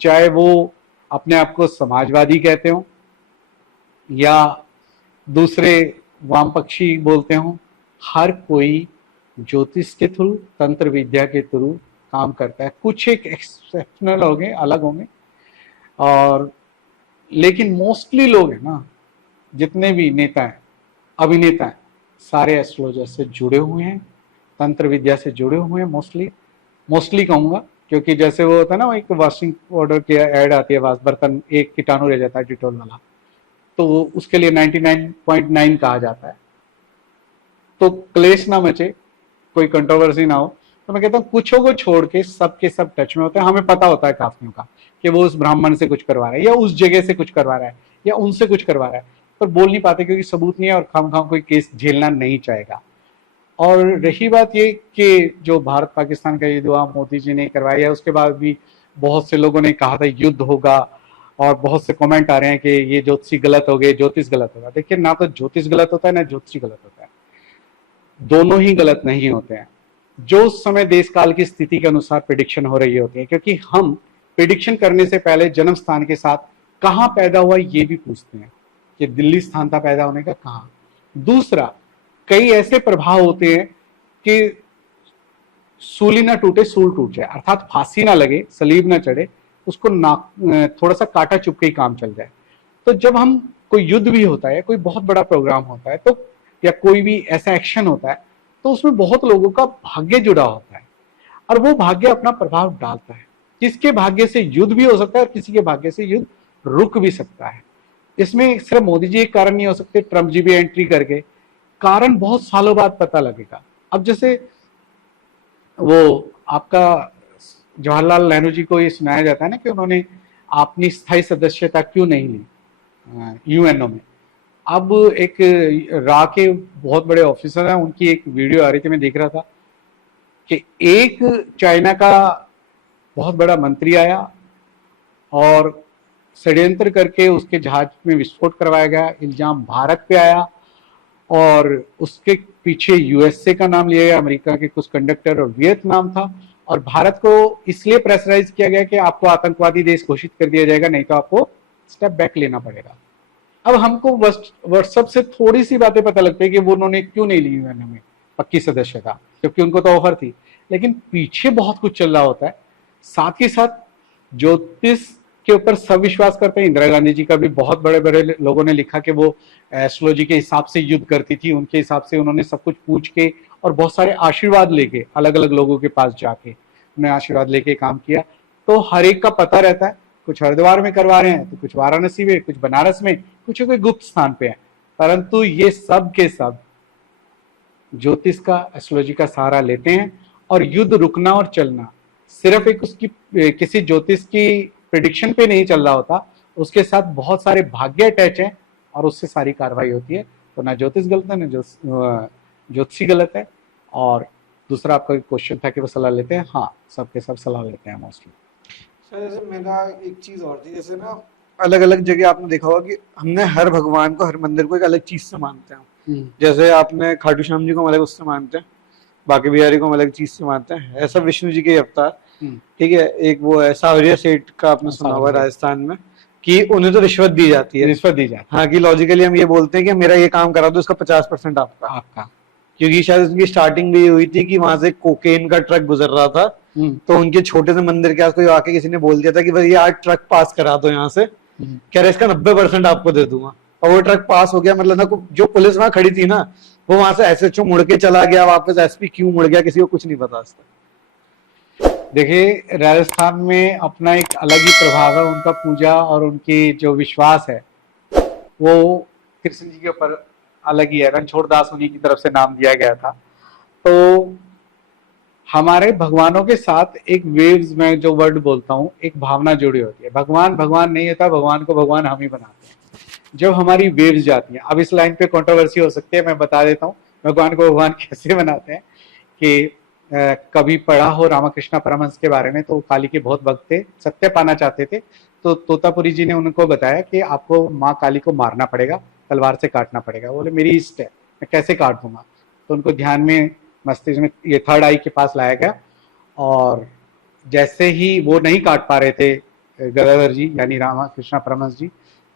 चाहे वो अपने आप को समाजवादी कहते हो या दूसरे वामपक्षी बोलते हो, हर कोई ज्योतिष के थ्रू, तंत्र विद्या के थ्रू काम करता है। कुछ एक एक्सेप्शनल होंगे, अलग होंगे, और लेकिन मोस्टली लोग हैं ना, जितने भी नेता हैं, अभिनेता हैं, सारे एस्ट्रोलॉजर से जुड़े हुए हैं, तंत्र विद्या से जुड़े हुए हैं। मोस्टली मोस्टली कहूंगा, क्योंकि जैसे वो होता है ना, एक वॉशिंग पाउडर की एड आती है, बर्तन एक कीटाणु रह जाता है डिटॉल वाला, तो उसके लिए 99.9 कहा जाता है। तो क्लेश ना मचे, कोई कंट्रोवर्सी ना हो, तो मैं कहता हूँ कुछों को छोड़ के सबके सब टच में होते हैं। हमें पता होता है काफियों का कि वो उस ब्राह्मण से कुछ करवा रहा है या उस जगह से कुछ करवा रहा है या उनसे कुछ करवा रहा है, पर बोल नहीं पाते क्योंकि सबूत नहीं है और खाम कोई केस झेलना नहीं चाहेगा। और रही बात ये कि जो भारत पाकिस्तान का युद्ध हुआ, मोदी जी ने करवाया है, उसके बाद भी बहुत से लोगों ने कहा था युद्ध होगा, और बहुत से कमेंट आ रहे हैं कि ये ज्योतिषी गलत हो गए, ज्योतिष गलत होगा। देखिए, ना तो ज्योतिष गलत होता है ना ज्योतिषी गलत होता है, दोनों ही गलत नहीं होते हैं। जो उस समय देश काल की स्थिति के अनुसार प्रिडिक्शन हो रही होती है, क्योंकि हम प्रिडिक्शन करने से पहले जन्म स्थान के साथ कहाँ पैदा हुआ ये भी पूछते हैं कि दिल्ली स्थान था पैदा होने का, कहाँ। दूसरा, कई ऐसे प्रभाव होते हैं कि सूली ना टूटे सूल टूट जाए, अर्थात फांसी ना लगे, सलीब ना चढ़े, उसको ना थोड़ा सा काटा चुप के ही काम चल जाए। तो जब हम कोई युद्ध भी होता है, कोई बहुत बड़ा प्रोग्राम होता है, तो या कोई भी ऐसा एक्शन होता है, तो उसमें बहुत लोगों का भाग्य जुड़ा होता है और वो भाग्य अपना प्रभाव डालता है। किसके भाग्य से युद्ध भी हो सकता है और किसी के भाग्य से युद्ध रुक भी सकता है। इसमें सिर्फ मोदी जी एक कारण नहीं हो सकते, ट्रंप जी भी एंट्री करके, कारण बहुत सालों बाद पता लगेगा। अब जैसे वो आपका जवाहरलाल नेहरू जी को ये सुनाया जाता है ना कि उन्होंने अपनी स्थायी सदस्यता क्यों नहीं ली यूएनओ में। अब एक रा के बहुत बड़े ऑफिसर हैं, उनकी एक वीडियो आ रही थी, मैं देख रहा था कि एक चाइना का बहुत बड़ा मंत्री आया और षड्यंत्र करके उसके जहाज में विस्फोट करवाया गया, इल्जाम भारत पे आया और उसके पीछे यूएसए का नाम लिया गया, अमेरिका के कुछ कंडक्टर और वियतनाम था, और भारत को इसलिए प्रेशराइज किया गया कि आपको आतंकवादी देश घोषित कर दिया जाएगा, नहीं तो आपको स्टेप बैक लेना पड़ेगा। अब हमको व्हाट्सएप से थोड़ी सी बातें पता लगती है कि वो उन्होंने क्यों नहीं ली यूएनओ में पक्की सदस्यता, क्योंकि उनको तो ऑफर थी, लेकिन पीछे बहुत कुछ चल रहा होता है। साथ ही साथ ज्योतिष के ऊपर सब विश्वास करते हैं। इंदिरा गांधी जी का भी बहुत बड़े बड़े लोगों ने लिखा कि वो एस्ट्रोलॉजी के हिसाब से युद्ध करती थी, उनके हिसाब से उन्होंने सब कुछ पूछ के और बहुत सारे आशीर्वाद लेके अलग अलग लोगों के पास जाके उन्हें आशीर्वाद लेके काम किया। तो हर एक का पता रहता है, कुछ हरिद्वार में करवा रहे हैं तो कुछ वाराणसी में, कुछ बनारस में, कुछ कोई गुप्त स्थान पे है, परंतु ये सब के सब ज्योतिष का, एस्ट्रोलॉजी का सहारा लेते हैं। और युद्ध रुकना और चलना सिर्फ एक उसकी किसी ज्योतिष की प्रिडिक्शन पे नहीं चल रहा होता, उसके साथ बहुत सारे भाग्य अटैच हैं और उससे सारी कार्रवाई होती है। तो ना ज्योतिष गलत है, ना ज्योतिषी गलत है। और दूसरा आपका क्वेश्चन था कि वो सलाह लेते हैं, हाँ सबके सब सलाह लेते हैं मोस्टली। सर जैसे मेरा एक चीज और थी, जैसे ना अलग अलग जगह आपने देखा होगा कि हमने हर भगवान को, हर मंदिर को एक अलग चीज से मानते हैं। जैसे आपने खाटू श्याम जी को अलग उससे मानते हैं, बाकी बिहारी को हम अलग चीज से मानते हैं, ऐसा विष्णु जी के अवतार। ठीक है, एक वो है सावरिया सेठ का, आपने सुना होगा राजस्थान में, कि उन्हें तो रिश्वत दी जाती है। रिश्वत दी जाती है, हाँ, कि लॉजिकली हम ये बोलते हैं कि मेरा ये काम करा दो, उसका 50% आपका, क्योंकि शायद उनकी स्टार्टिंग भी हुई थी कि वहां से कोकेन का ट्रक गुजर रहा था, तो उनके छोटे से मंदिर के आस कोई आके किसी ने बोल दिया था कि भाई आज ट्रक पास करा दो यहाँ से, कह रहे इसका 90% आपको दे दूंगा। और वो ट्रक पास हो गया, मतलब ना जो पुलिस वहां खड़ी थी ना, वो वहां से एसएचओ मुड़ के चला गया वापस, एसपी क्यों मुड़ गया किसी को कुछ नहीं पता। देखिए, राजस्थान में अपना एक अलग ही प्रभाव है, उनका पूजा और उनकी जो विश्वास है वो कृष्ण जी के ऊपर अलग ही है। रणछोड़ दास उन्हीं की तरफ से नाम दिया गया था। तो हमारे भगवानों के साथ एक वेव्स में जो वर्ड बोलता हूँ, एक भावना जुड़ी होती है। भगवान भगवान नहीं होता, भगवान को भगवान हम ही बनाते हैं। जब हमारी वेव्स जाती हैं, अब इस लाइन पे कंट्रोवर्सी हो सकती है, मैं बता देता हूँ भगवान को भगवान कैसे बनाते हैं। कि कभी पढ़ा हो रामकृष्ण परमहंस के बारे में, तो वो काली के बहुत भक्त थे, सत्य पाना चाहते थे। तो तोतापुरी जी ने उनको बताया कि आपको माँ काली को मारना पड़ेगा, तलवार से काटना पड़ेगा। बोले मेरी इष्ट है, मैं कैसे काट दूंगा। तो उनको ध्यान में, मस्तिष्क में, ये थर्ड आई के पास लाया गया, और जैसे ही वो नहीं काट पा रहे थे गदाधर जी यानी रामकृष्ण परमहंस जी,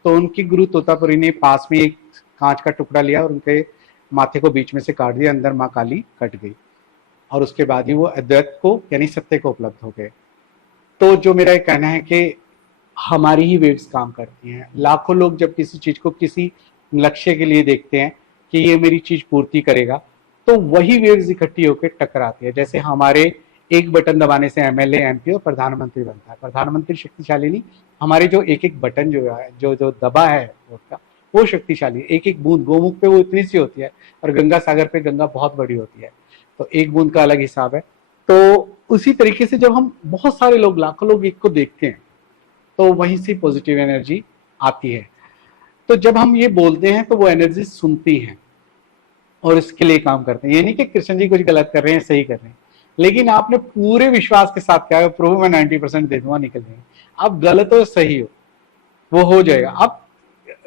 तो उनकी गुरु तोतापुरी ने पास में एक कांच का टुकड़ा लिया और उनके माथे को बीच में से काट दिया, अंदर माँ काली कट गई, और उसके बाद ही वो अद्वैत को यानी सत्य को उपलब्ध हो गए। तो जो मेरा कहना है कि हमारी ही वेव्स काम करती हैं। लाखों लोग जब किसी चीज को किसी लक्ष्य के लिए देखते हैं कि ये मेरी चीज पूर्ति करेगा, तो वही वेव्स इकट्ठी होकर टकराती है। जैसे हमारे एक बटन दबाने से एमएलए, एमपी और प्रधानमंत्री बनता है। प्रधानमंत्री शक्तिशाली नहीं, हमारे जो एक एक बटन जो है, जो जो दबा है वोट का, वो शक्तिशाली। एक एक बूंद, गोमुख पे वो इतनी सी होती है, और गंगा सागर पे गंगा बहुत बड़ी होती है, तो एक बूंद का अलग हिसाब है। तो उसी तरीके से जब हम बहुत सारे लोग, लाखों लोग एक को देखते हैं, तो वहीं से पॉजिटिव एनर्जी आती है। तो जब हम ये बोलते हैं तो वो एनर्जी सुनती है और इसके लिए काम करते हैं। ये नहीं कि कृष्ण जी कुछ गलत कर रहे हैं, सही कर रहे हैं, लेकिन आपने पूरे विश्वास के साथ कहा प्रभु मैं 90% दे दूंगा, निकल जाएंगे। आप गलत हो सही हो, वो हो जाएगा। अब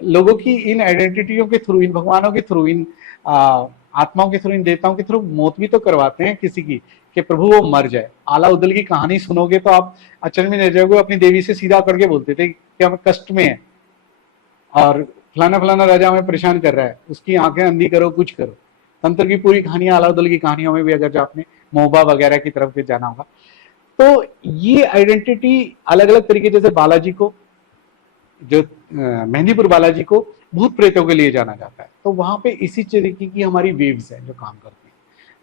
लोगों की इन आइडेंटिटियों के थ्रू, इन भगवानों के थ्रू, इन आत्माओं के थ्रू, इन देवताओं के थ्रू मौत भी तो करवाते हैं किसी की, कि प्रभु वो मर जाए। आला उदल की कहानी सुनोगे तो आप अचल में रह जाओगे। अपनी देवी से सीधा करके बोलते थे कि हम कष्ट में है और फलाना फलाना राजा हमें परेशान कर रहा है, उसकी आंखें अंधी करो, कुछ करो। तंत्र की पूरी कहानियां, आला उदल की कहानियों में भी अगर जो आपने मोहबा वगैरह की तरफ जाना होगा, तो ये आइडेंटिटी अलग अलग तरीके, जैसे बालाजी को, जो मेहंदीपुर बालाजी को भूत प्रेतों के लिए जाना जाता है, तो वहां पे इसी तरीके की हमारी वेव्स है जो काम करती है।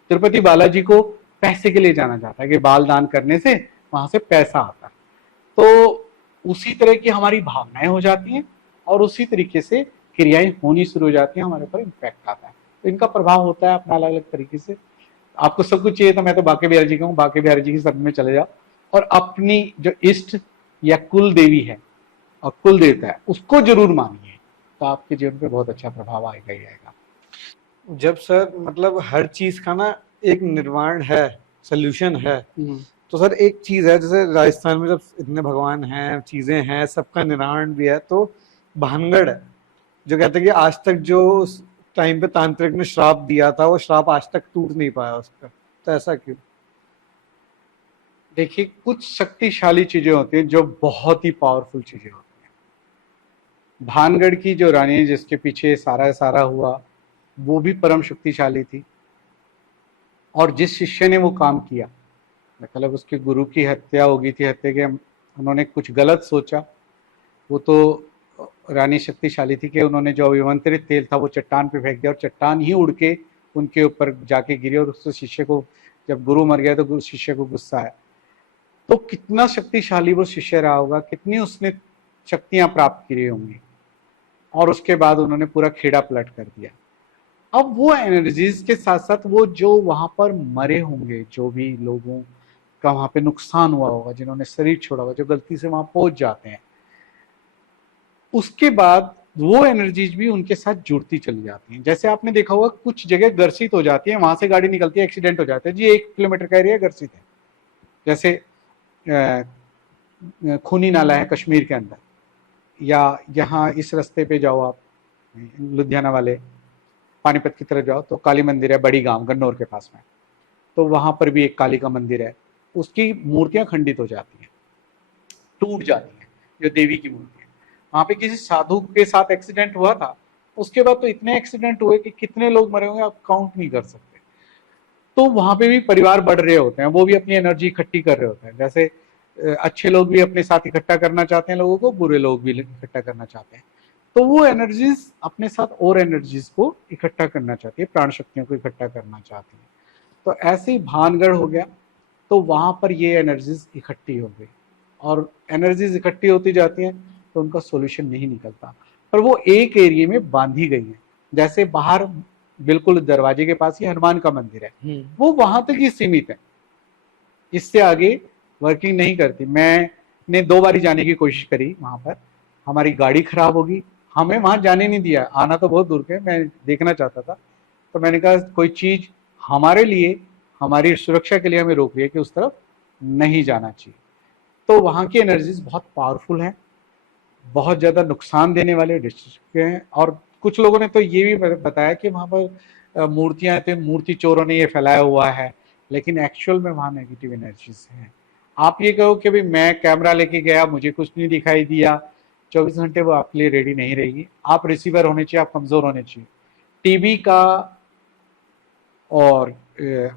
तिरुपति बालाजी को पैसे के लिए जाना जाता है कि बाल दान करने से वहां से पैसा आता है। तो उसी तरह की हमारी भावनाएं हो जाती हैं और उसी तरीके से क्रियाएं होनी शुरू हो जाती हैं, हमारे ऊपर इम्पैक्ट आता है। तो इनका प्रभाव होता है अपना अलग अलग तरीके से। आपको सब कुछ चाहिए तो मैं तो बांके बिहारी जी कहूँ, बांके बिहारी जी की शब्द में चले जाओ और अपनी जो इष्ट या कुल देवी है और कुल देवता है उसको जरूर मानिए, तो आपके जीवन पे बहुत अच्छा प्रभाव आएगा ही आएगा। जब सर मतलब हर चीज का ना एक निर्माण है, सोल्यूशन है, तो सर एक चीज है, जैसे राजस्थान में जब इतने भगवान हैं, चीजें हैं, सबका निर्माण भी है, तो भानगढ़ है जो कहते हैं कि आज तक जो उस टाइम पे तांत्रिक ने श्राप दिया था, वो श्राप आज तक टूट नहीं पाया उसका, तो ऐसा क्यों? देखिए, कुछ शक्तिशाली चीजें होती हैं जो बहुत ही पावरफुल चीजें होती हैं। भानगढ़ की जो रानी है जिसके पीछे सारा सारा हुआ, वो भी परम शक्तिशाली थी, और जिस शिष्य ने वो काम किया, मतलब उसके गुरु की हत्या हो गई थी, हत्या के उन्होंने कुछ गलत सोचा, वो तो रानी शक्तिशाली थी कि उन्होंने जो अभिमंत्रित तेल था वो चट्टान पे फेंक दिया और चट्टान ही उड़ के उनके ऊपर जाके गिरी, और उस शिष्य को, जब गुरु मर गया तो गुरु शिष्य को गुस्सा आया। तो कितना शक्तिशाली वो शिष्य रहा होगा, कितनी उसने शक्तियां प्राप्त की होंगी, और उसके बाद उन्होंने पूरा खेड़ा पलट कर दिया। अब वो एनर्जीज के साथ साथ वो जो वहां पर मरे होंगे, जो भी लोगों का वहां पे नुकसान हुआ होगा, जिन्होंने शरीर छोड़ा होगा, जो गलती से वहां पहुंच जाते हैं, उसके बाद वो एनर्जीज भी उनके साथ जुड़ती चली जाती हैं। जैसे आपने देखा होगा कुछ जगह ग्रसित हो जाती है, वहां से गाड़ी निकलती है, एक्सीडेंट हो जाता है जी, 1 किलोमीटर का एरिया ग्रसित है। जैसे खूनी नाला है कश्मीर के अंदर, या यहाँ इस रास्ते पे जाओ आप लुधियाना वाले पानीपत की तरफ जाओ तो काली मंदिर है, बड़ी गांव गन्नौर के पास में, तो वहां पर भी एक काली का मंदिर है, उसकी मूर्तियां खंडित हो जाती हैं, टूट जाती हैं, जो देवी की मूर्ति है। वहां पे किसी साधु के साथ एक्सीडेंट हुआ था, उसके बाद तो इतने एक्सीडेंट हुए कि कितने लोग मरे होंगे आप काउंट नहीं कर सकते। तो वहां पे भी परिवार बढ़ रहे होते हैं, वो भी अपनी एनर्जी इकट्ठी कर रहे होते हैं। जैसे अच्छे लोग भी अपने साथ इकट्ठा करना चाहते हैं लोगों को, बुरे लोग भी इकट्ठा करना चाहते हैं, तो वो एनर्जीज अपने साथ और एनर्जीज को इकट्ठा करना चाहती है, प्राण शक्तियों को इकट्ठा करना चाहती है। तो ऐसे ही भानगढ़ हो गया, तो वहां पर ये एनर्जीज इकट्ठी हो गई, और एनर्जीज इकट्ठी होती जाती हैं तो उनका सोल्यूशन नहीं निकलता, पर वो एक एरिया में बांधी गई है। जैसे बाहर बिल्कुल दरवाजे के पास ही हनुमान का मंदिर है, वो वहां तक ही सीमित है, इससे आगे वर्किंग नहीं करती। मैंने 2 बारी जाने की कोशिश करी वहां पर, हमारी गाड़ी खराब होगी, हमें वहां जाने नहीं दिया। आना तो बहुत दूर के, मैं देखना चाहता था, तो मैंने कहा कोई चीज हमारे लिए, हमारी सुरक्षा के लिए हमें रोक रही है कि उस तरफ नहीं जाना चाहिए। तो वहां की एनर्जीज बहुत पावरफुल हैं, बहुत ज्यादा नुकसान देने वाले डिस्ट्रिक्ट हैं। और कुछ लोगों ने तो ये भी बताया कि वहां पर मूर्तियां थे, मूर्ति चोरों ने ये फैलाया हुआ है, लेकिन एक्चुअल में वहां नेगेटिव एनर्जीज हैं। आप ये कहो कि भाई मैं कैमरा लेके गया, मुझे कुछ नहीं दिखाई दिया, 24 घंटे वो आपके लिए रेडी नहीं रहेगी। आप रिसीवर होने चाहिए, आप कमजोर होने चाहिए। टीबी का और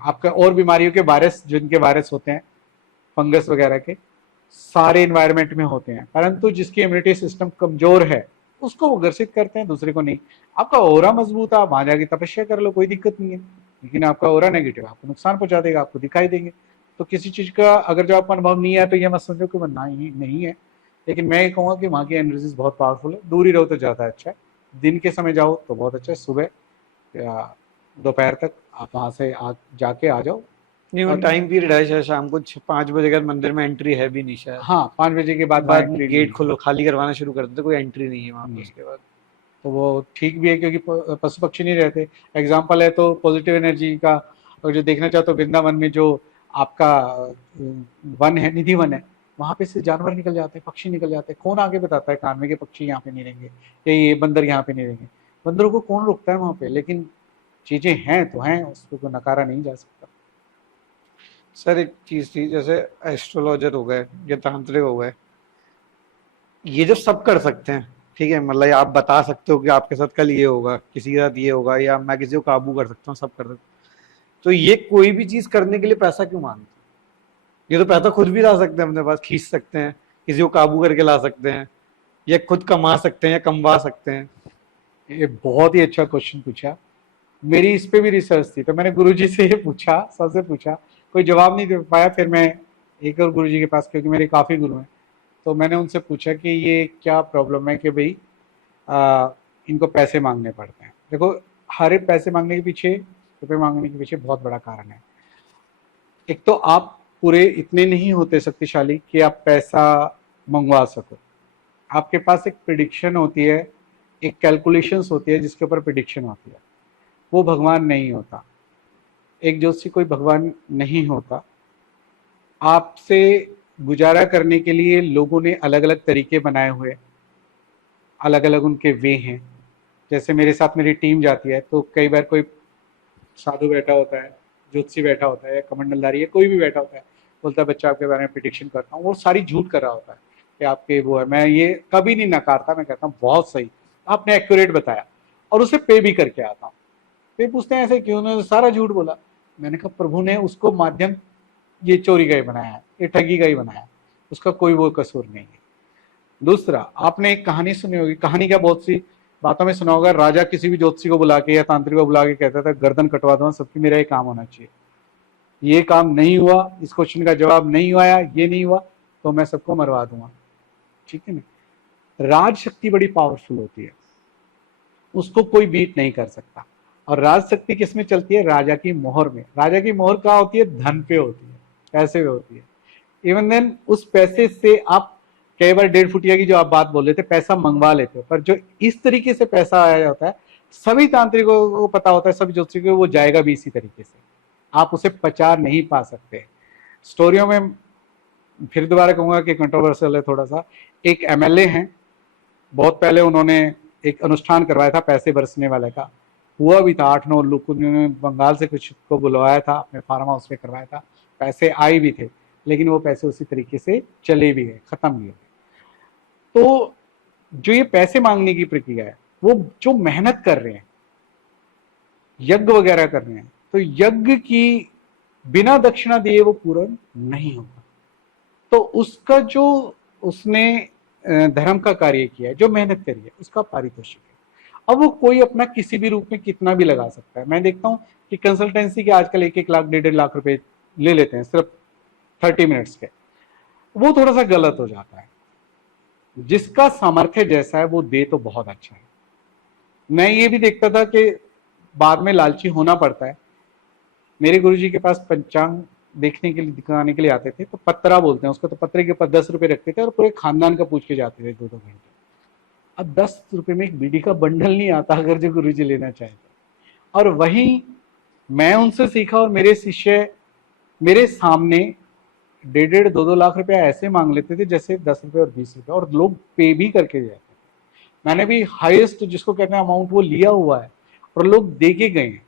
आपका और बीमारियों के वायरस, जिनके वायरस होते हैं फंगस वगैरह के, सारे इन्वायरमेंट में होते हैं, परंतु जिसकी इम्यूनिटी सिस्टम कमजोर है उसको वो ग्रसित करते हैं, दूसरे को नहीं। आपका ओरा मजबूत है, आप वहां जाके तपस्या कर लो, कोई दिक्कत नहीं है। लेकिन आपका ओरा नेगेटिव, आपको नुकसान पहुंचा देगा, आपको दिखाई देंगे। तो किसी चीज का अगर जो आपका अनुभव नहीं है तो ये मत समझो कि वो नहीं है। लेकिन मैं ये कहूँगा कि वहाँ की एनर्जीज बहुत पावरफुल है। दूर ही रहो तो ज्यादा अच्छा है, दिन के समय जाओ तो बहुत अच्छा है, सुबह या दोपहर तक आप वहां से जाके आ जाओ। नहीं, वो और टाइम पीरियड है शायद शाम को 5 बजे का, मंदिर में एंट्री है भी नहीं शायद। हाँ, 5 बजे के बाद वहाँ बाद एंट्री नहीं गेट है। खोलो, खाली करवाना शुरू कर देते, कोई एंट्री नहीं है वहां पे नहीं। उसके बाद। तो वो ठीक भी है, क्योंकि पशु पक्षी नहीं रहते। एग्जाम्पल है तो पॉजिटिव एनर्जी का, और जो देखना चाहो तो वृंदावन में जो आपका वन है, निधि वन है, वहां पे से जानवर निकल जाते हैं, पक्षी निकल जाते हैं। कौन आगे बताता है कान में कि पक्षी यहाँ पे नहीं रहेंगे या ये बंदर यहाँ पे नहीं रहेंगे? बंदरों को कौन रोकता है वहां पे? लेकिन चीजें हैं तो हैं, उसको नकारा नहीं जा सकता। सर एक चीज थी, जैसे एस्ट्रोलॉजर हो गए या तांत्रिक हो गए, ये जो सब कर सकते हैं, ठीक है, मतलब आप बता सकते हो कि आपके साथ कल ये होगा, किसी के साथ ये होगा, या मैं किसी को काबू कर सकता हूँ, सब कर सकता हूँ, तो ये कोई भी चीज करने के लिए पैसा क्यों मांगते हैं? ये तो पैसा खुद भी ला सकते हैं, अपने पास खींच सकते हैं, किसी को काबू करके ला सकते हैं, या खुद कमा सकते हैं या कमवा सकते हैं। ये बहुत ही अच्छा क्वेश्चन पूछा। मेरी इस पे भी रिसर्च थी, तो मैंने गुरुजी से ये पूछा, सबसे पूछा, कोई जवाब नहीं दे पाया। फिर मैं एक और गुरुजी के पास, क्योंकि मेरे काफ़ी गुरु हैं, तो मैंने उनसे पूछा कि ये क्या प्रॉब्लम है कि भाई इनको पैसे मांगने पड़ते हैं। देखो, हर एक पैसे मांगने के पीछे, रुपये मांगने के पीछे बहुत बड़ा कारण है। एक तो आप पूरे इतने नहीं होते शक्तिशाली कि आप पैसा मंगवा सको। आपके पास एक प्रिडिक्शन होती है, एक कैलकुलेशंस होती है जिसके ऊपर प्रिडिक्शन होती है। वो भगवान नहीं होता, एक ज्योतिषी कोई भगवान नहीं होता। आपसे गुजारा करने के लिए लोगों ने अलग अलग तरीके बनाए हुए, अलग अलग उनके वे हैं। जैसे मेरे साथ मेरी टीम जाती है तो कई बार कोई साधु बैठा होता है, ज्योतिषी बैठा होता है, या कमंडलधारी है, कोई भी बैठा होता है, बोलता है बच्चा आपके बारे में प्रिडिक्शन करता हूँ। वो सारी झूठ कर रहा होता है कि आपके वो है। मैं ये कभी नहीं नकारता, मैं कहता हूँ बहुत सही, आपने एक्यूरेट बताया, और उसे पे भी करके आता हूँ। फिर पूछते हैं ऐसे क्यों, उन्होंने सारा झूठ बोला। मैंने कहा प्रभु ने उसको माध्यम ये चोरी का ही बनाया है, ये ठगी का ही बनाया है, उसका कोई वो कसूर नहीं है। दूसरा, आपने एक कहानी सुनी होगी, कहानी क्या बहुत सी बातों में सुना होगा, राजा किसी भी ज्योतिषी को बुला के या तांत्रिक को बुला के कहता था गर्दन कटवा दूंगा सबकी, मेरा ये काम होना चाहिए। ये काम नहीं हुआ, इस क्वेश्चन का जवाब नहीं आया, ये नहीं हुआ, तो मैं सबको मरवा दूंगा। ठीक है ना? राज शक्ति बड़ी पावरफुल होती है, उसको कोई बीट नहीं कर सकता। और राज शक्ति किस में चलती है? राजा की मोहर में। राजा की मोहर कहाँ होती है? धन पे होती है, पैसे पे होती है। इवन देन उस पैसे से आप कई बार 1.5 फुटिया की जो आप बात बोल रहे थे, पैसा मंगवा लेते हो, पर जो इस तरीके से पैसा आया होता है, सभी तांत्रिकों को पता होता है, सभी ज्योतिषियों को वो जाएगा भी इसी तरीके से। आप उसे पचा नहीं पा सकते। स्टोरियों में फिर दोबारा कहूंगा कि कंट्रोवर्शियल है थोड़ा सा। एक एमएलए हैं, बहुत पहले उन्होंने एक अनुष्ठान करवाया था पैसे बरसने वाले का, हुआ भी था। 8-9 लोग उन्होंने बंगाल से कुछ को बुलवाया था, अपने फार्म हाउस में करवाया था, पैसे आए भी थे, लेकिन वो पैसे उसी तरीके से चले भी गए, खत्म भी हो गए। तो जो ये पैसे मांगने की प्रक्रिया है, वो जो मेहनत कर रहे हैं, यज्ञ वगैरह कर रहे हैं, तो यज्ञ की बिना दक्षिणा दिए वो पूर्ण नहीं होगा। तो उसका जो उसने धर्म का कार्य किया है, जो मेहनत करी है, उसका पारितोषिक है। अब वो कोई अपना किसी भी रूप में कितना भी लगा सकता है। मैं देखता हूँ कि कंसल्टेंसी के आजकल 1-1 लाख 1.5 लाख रुपए ले लेते हैं सिर्फ 30 मिनट्स के। वो थोड़ा सा गलत हो जाता है। जिसका सामर्थ्य जैसा है वो दे तो बहुत अच्छा है। मैं ये भी देखता था कि बाद में लालची होना पड़ता है। मेरे गुरुजी के पास पंचांग देखने के लिए दिखाने के लिए आते थे, तो पत्रा बोलते हैं उसको, तो पत्रे के ऊपर 10 रुपए रखते थे और पूरे खानदान का पूछ के जाते थे 2-2 घंटे। अब 10 रुपए में एक बीड़ी का बंडल नहीं आता अगर जो गुरुजी लेना चाहे तो। और वहीं मैं उनसे सीखा और मेरे शिष्य मेरे सामने 1.5-2 लाख रुपया ऐसे मांग लेते थे जैसे 10 रुपए और 20 रुपए, और लोग पे भी करके जाते थे। मैंने भी हाईएस्ट जिसको कहते हैं अमाउंट वो लिया हुआ है और लोग दे के गए हैं।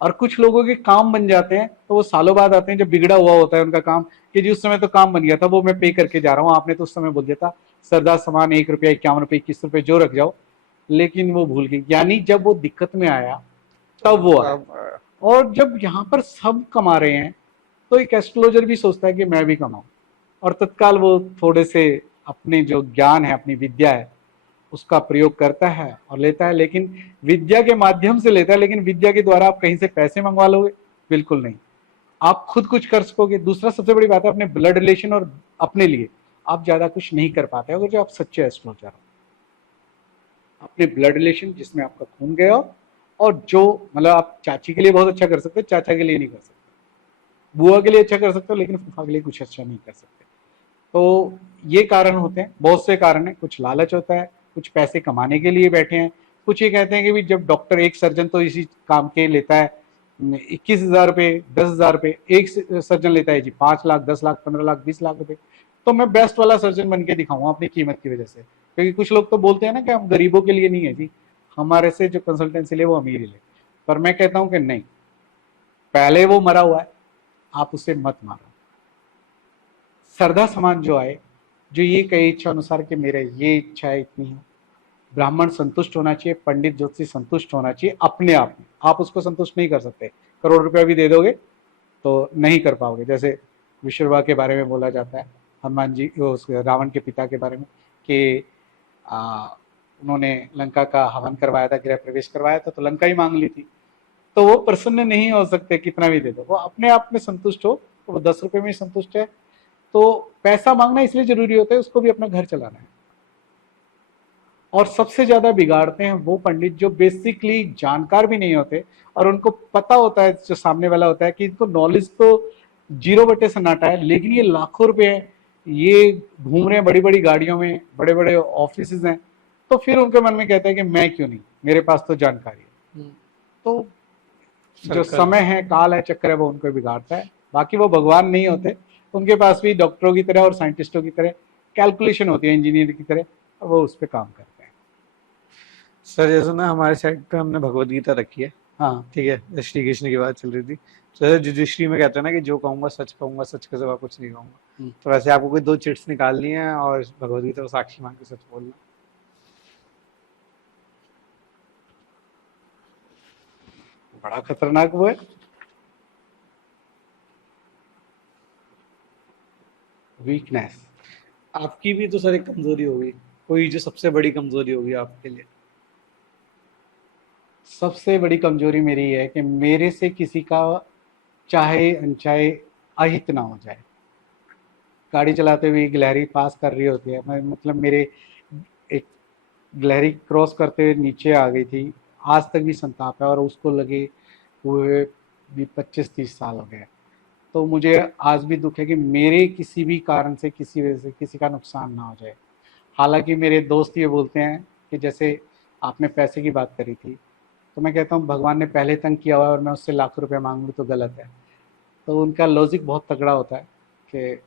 और कुछ लोगों के काम बन जाते हैं तो वो सालों बाद आते हैं जब बिगड़ा हुआ होता है उनका काम, कि जी उस समय तो काम बन गया था, वो मैं पे करके जा रहा हूँ, आपने तो उस समय बोल दिया था सरदार सामान 1 रुपया 51 रुपये 21 रुपये जो रख जाओ, लेकिन वो भूल गई। यानी जब वो दिक्कत में आया तब वो आया। और जब यहाँ पर सब कमा रहे हैं तो एक एस्ट्रोलॉजर भी सोचता है कि मैं भी कमाऊं, और तत्काल वो थोड़े से अपने जो ज्ञान है, अपनी विद्या है, उसका प्रयोग करता है और लेता है। लेकिन विद्या के माध्यम से लेता है, लेकिन विद्या के द्वारा आप कहीं से पैसे मंगवा लोगे? बिल्कुल नहीं। आप खुद कुछ कर सकोगे? दूसरा सबसे बड़ी बात है अपने ब्लड रिलेशन और अपने लिए आप ज्यादा कुछ नहीं कर पाते अगर जो आप सच्चे एस्ट्रोलॉजर हो। अपने ब्लड रिलेशन जिसमें आपका खून गया हो, और जो मतलब आप चाची के लिए बहुत अच्छा कर सकते हो, चाचा के लिए नहीं कर सकते, बुआ के लिए अच्छा कर सकते हो, लेकिन फूफा के लिए कुछ अच्छा नहीं कर सकते। तो ये कारण होते हैं, बहुत से कारण है। कुछ लालच होता है, कुछ पैसे कमाने के लिए बैठे हैं, कुछ ये कहते हैं कि भी जब डॉक्टर एक सर्जन तो इसी काम के लेता है 21,000 रुपये 10,000 रुपये, एक सर्जन लेता है जी 5 लाख 10 लाख 15 लाख 20 लाख रुपए, तो मैं बेस्ट वाला सर्जन बन के दिखाऊंगा अपनी कीमत की वजह से। क्योंकि कुछ लोग तो बोलते हैं ना कि हम गरीबों के लिए नहीं है जी, हमारे से जो कंसल्टेंसी ले वो अमीर ही ले। पर मैं कहता हूं कि नहीं, पहले वो मरा हुआ है, आप उसे मत मारो। श्रद्धा समान जो आए, जो ये कहे इच्छा अनुसार कि मेरे ये इच्छा है इतनी है, ब्राह्मण संतुष्ट होना चाहिए, पंडित ज्योतिषी संतुष्ट होना चाहिए अपने आप में। आप उसको संतुष्ट नहीं कर सकते, करोड़ रुपया भी दे दोगे तो नहीं कर पाओगे। जैसे विश्वकर्मा के बारे में बोला जाता है, हनुमान जी उस रावण के पिता के बारे में, कि उन्होंने लंका का हवन करवाया था, गृह प्रवेश करवाया था, तो लंका ही मांग ली थी। तो वो प्रसन्न नहीं हो सकते कितना भी दे दो, वो अपने आप में संतुष्ट हो, तो वो 10 रुपए में संतुष्ट है। तो पैसा मांगना इसलिए जरूरी होता है, उसको भी अपना घर चलाना है। और सबसे ज्यादा बिगाड़ते हैं वो पंडित जो बेसिकली जानकार भी नहीं होते, और उनको पता होता है जो सामने वाला होता है कि इनको नॉलेज तो 0/सन्नाटा है, लेकिन ये लाखों रुपए हैं, ये घूम रहे हैं बड़ी बड़ी गाड़ियों में, बड़े बड़े ऑफिस हैं, तो फिर उनके मन में कहता है कि मैं क्यों नहीं, मेरे पास तो जानकारी है। तो जो समय है, काल है, चक्कर है, वो उनको बिगाड़ता है। बाकी वो भगवान नहीं होते, उनके पास भी डॉक्टरों की तरह और साइंटिस्टों की तरह कैलकुलेशन होती है, इंजीनियर की तरह, और वो उस पर काम करते हैं। सर जैसे ना हमारे साइड पे हमने भगवत गीता रखी है, हाँ ठीक है, श्री कृष्ण की बात चल रही थी। तो जैसे युधिष्ठिर में कहते हैं ना कि जो कहूंगा सच के सिवा कुछ नहीं कहूंगा। तो वैसे आपको कोई 2 चिट्स निकालनी है और भगवत गीता को साक्षी मान के सच बोलना। बड़ा खतरनाक वो है। वीकनेस आपकी भी तो सर एक कमजोरी होगी, कोई जो सबसे बड़ी कमजोरी होगी आपके लिए। सबसे बड़ी कमजोरी मेरी है कि मेरे से किसी का चाहे अनचाहे अहित ना हो जाए। गाड़ी चलाते हुए गिलहरी पास कर रही होती है, मतलब मेरे एक गिलहरी क्रॉस करते हुए नीचे आ गई थी, आज तक भी संताप है, और उसको लगे हुए भी 25-30 साल हो गए। तो मुझे आज भी दुख है कि मेरे किसी भी कारण से, किसी वजह से किसी का नुकसान ना हो जाए। हालांकि मेरे दोस्त ये बोलते हैं कि जैसे आपने पैसे की बात करी थी, तो मैं कहता हूँ भगवान ने पहले तंग किया हुआ है और मैं उससे लाखों रुपए मांग लूँ तो गलत है। तो उनका लॉजिक बहुत तगड़ा होता है कि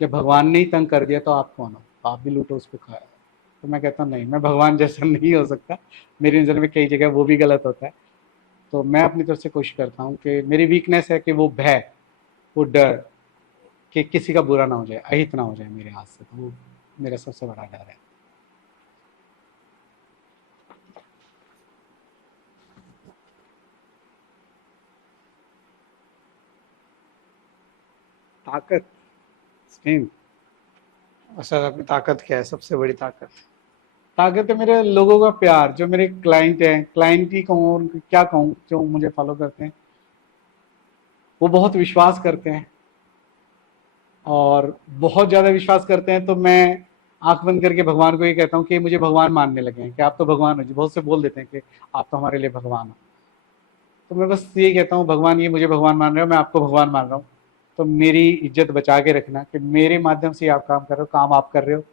जब भगवान ने ही तंग कर दिया तो आप कौन हो, तो आप भी लूटो उस पर खाया। तो मैं कहता हूँ नहीं, मैं भगवान जैसा नहीं हो सकता, मेरी नज़र में कई जगह वो भी गलत होता है। तो मैं अपनी तरफ से कोशिश करता हूँ कि मेरी वीकनेस है कि वो भय, वो डर कि किसी का बुरा ना हो जाए, अहित ना हो जाए मेरे हाथ से, तो वो मेरा सबसे बड़ा डर है। ताकत, स्ट्रेंथ। और सर आपकी ताकत क्या है, सबसे बड़ी ताकत? ताकत है मेरे लोगों का प्यार, जो मेरे क्लाइंट हैं, क्लाइंट ही कहूँ और क्या कहूँ, जो मुझे फॉलो करते हैं, वो बहुत विश्वास करते हैं, और बहुत ज़्यादा विश्वास करते हैं। तो मैं आंख बंद करके भगवान को ये कहता हूँ कि मुझे भगवान मानने लगे हैं, कि आप तो भगवान हो जी। बहुत से बोल देते हैं कि आप तो हमारे लिए भगवान हो। तो मैं बस ये कहता हूँ भगवान, ये मुझे भगवान मान रहे हो, मैं आपको भगवान मान रहा हूँ, तो मेरी इज्जत बचा के रखना कि मेरे माध्यम से आप काम कर रहे हो, काम आप कर रहे हो,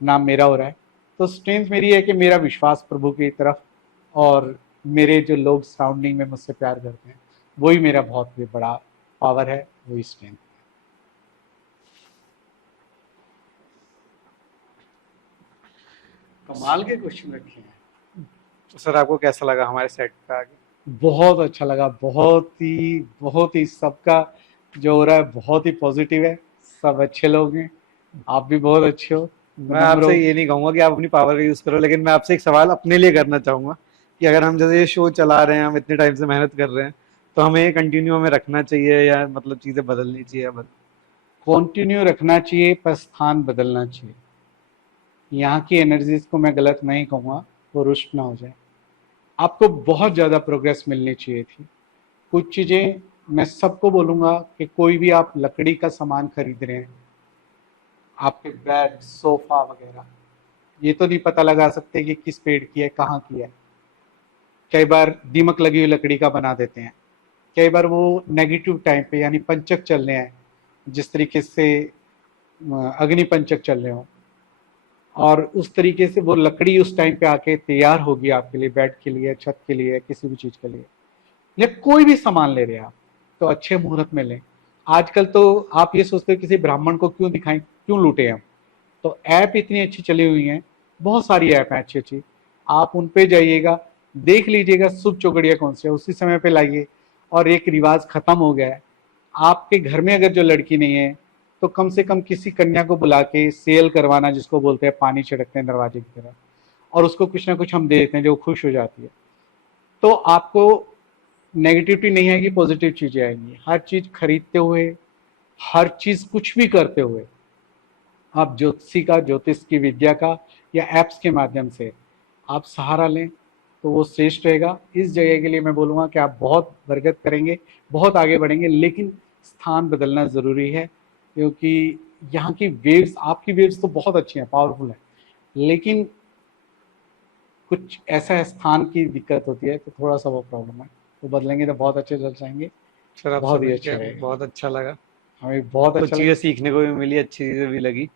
नाम मेरा हो रहा है। तो स्ट्रेंथ मेरी है कि मेरा विश्वास प्रभु की तरफ और मेरे जो लोग सराउंडिंग में मुझसे प्यार करते हैं, वही मेरा बहुत बड़ा पावर है, वही स्ट्रेंथ। कमाल के क्वेश्चन रखे हैं। तो सर आपको कैसा लगा हमारे सेट पे आके? बहुत अच्छा लगा, बहुत ही सबका जो हो रहा है बहुत ही पॉजिटिव है, सब अच्छे लोग हैं, आप भी बहुत अच्छे हो। मैं आपसे ये नहीं कहूंगा कि आप अपनी पावर का यूज करो, लेकिन मैं आपसे एक सवाल अपने लिए करना चाहूंगा कि अगर हम जैसे ये शो चला रहे हैं, हम इतने टाइम से मेहनत कर रहे हैं, तो हमें ये कंटिन्यू में रखना चाहिए या मतलब चीजें बदलनी चाहिए? बस कंटिन्यू रखना चाहिए पर स्थान बदलना चाहिए। यहाँ की एनर्जीज को मैं गलत नहीं कहूँगा, वो रुष्ट ना हो जाए। आपको बहुत ज़्यादा प्रोग्रेस मिलनी चाहिए थी। कुछ चीज़ें मैं सबको बोलूँगा कि कोई भी आप लकड़ी का सामान खरीद रहे हैं, आपके बेड, सोफा वगैरह, ये तो नहीं पता लगा सकते कि किस पेड़ की है, कहाँ की है। कई बार दीमक लगी हुई लकड़ी का बना देते हैं, कई बार वो नेगेटिव टाइम पे यानी पंचक चल रहे हैं, जिस तरीके से अग्नि पंचक चल रहे हो, और उस तरीके से वो लकड़ी उस टाइम पे आके तैयार होगी आपके लिए, बेड के लिए, छत के लिए, किसी भी चीज के लिए, या कोई भी सामान ले रहे हैं आप, तो अच्छे मुहूर्त में लें। आजकल तो आप ये सोचते हो किसी ब्राह्मण को क्यों दिखाएं, क्यों लूटे हम, तो ऐप इतनी अच्छी चली हुई हैं, बहुत सारी ऐप हैं अच्छी अच्छी, आप उन पे जाइएगा, देख लीजिएगा शुभ चौगड़िया कौन सी है, उसी समय पे लाइए। और एक रिवाज खत्म हो गया है, आपके घर में अगर जो लड़की नहीं है तो कम से कम किसी कन्या को बुला के सेल करवाना, जिसको बोलते हैं पानी छिड़कते हैं दरवाजे की तरफ, और उसको कुछ ना कुछ हम दे देते हैं जो खुश हो जाती है। तो आपको नेगेटिविटी नहीं आएगी, पॉजिटिव चीजें आएंगी। हर चीज खरीदते हुए, हर चीज कुछ भी करते हुए, आप ज्योतिषी का, ज्योतिष की विद्या का या एप्स के माध्यम से आप सहारा लें तो वो श्रेष्ठ रहेगा। इस जगह के लिए मैं बोलूँगा कि आप बहुत बरकत करेंगे, बहुत आगे बढ़ेंगे, लेकिन स्थान बदलना ज़रूरी है, क्योंकि यहाँ की वेव्स, आपकी वेव्स तो बहुत अच्छी हैं, पावरफुल हैं, लेकिन कुछ ऐसा स्थान की दिक्कत होती है, तो थोड़ा सा वो प्रॉब्लम है। तो बदलेंगे तो बहुत अच्छे चल जाएंगे, सर आपसे बहुत ही मिलके अच्छा रहेगा। बहुत अच्छा लगा, हमें बहुत कुछ अच्छा चीजें लगा। सीखने को भी मिली, अच्छी चीजें भी लगी।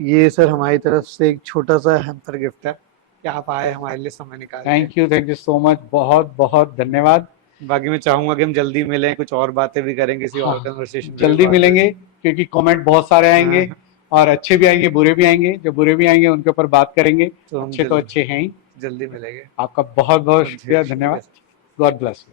ये सर हमारी तरफ से एक छोटा सा हैम्पर गिफ्ट है कि आप आए हमारे लिए, समय निकाल के। थैंक यू सो मच, बहुत बहुत धन्यवाद। बाकी मैं चाहूंगा कि हम जल्दी मिलें, कुछ और बातें भी करें, किसी और हाँ, कन्वर्सेशन पे भी जल्दी बात करें। मिलेंगे, क्योंकि कमेंट बहुत सारे आएंगे, हाँ, और अच्छे भी आएंगे, बुरे भी आएंगे। जो बुरे भी आएंगे उनके ऊपर बात करेंगे, तो हम अच्छे तो अच्छे हैं ही। जल्दी मिलेंगे। आपका बहुत बहुत ढेर शुक्रिया, शुक्रिया। धन्यवाद। God bless you.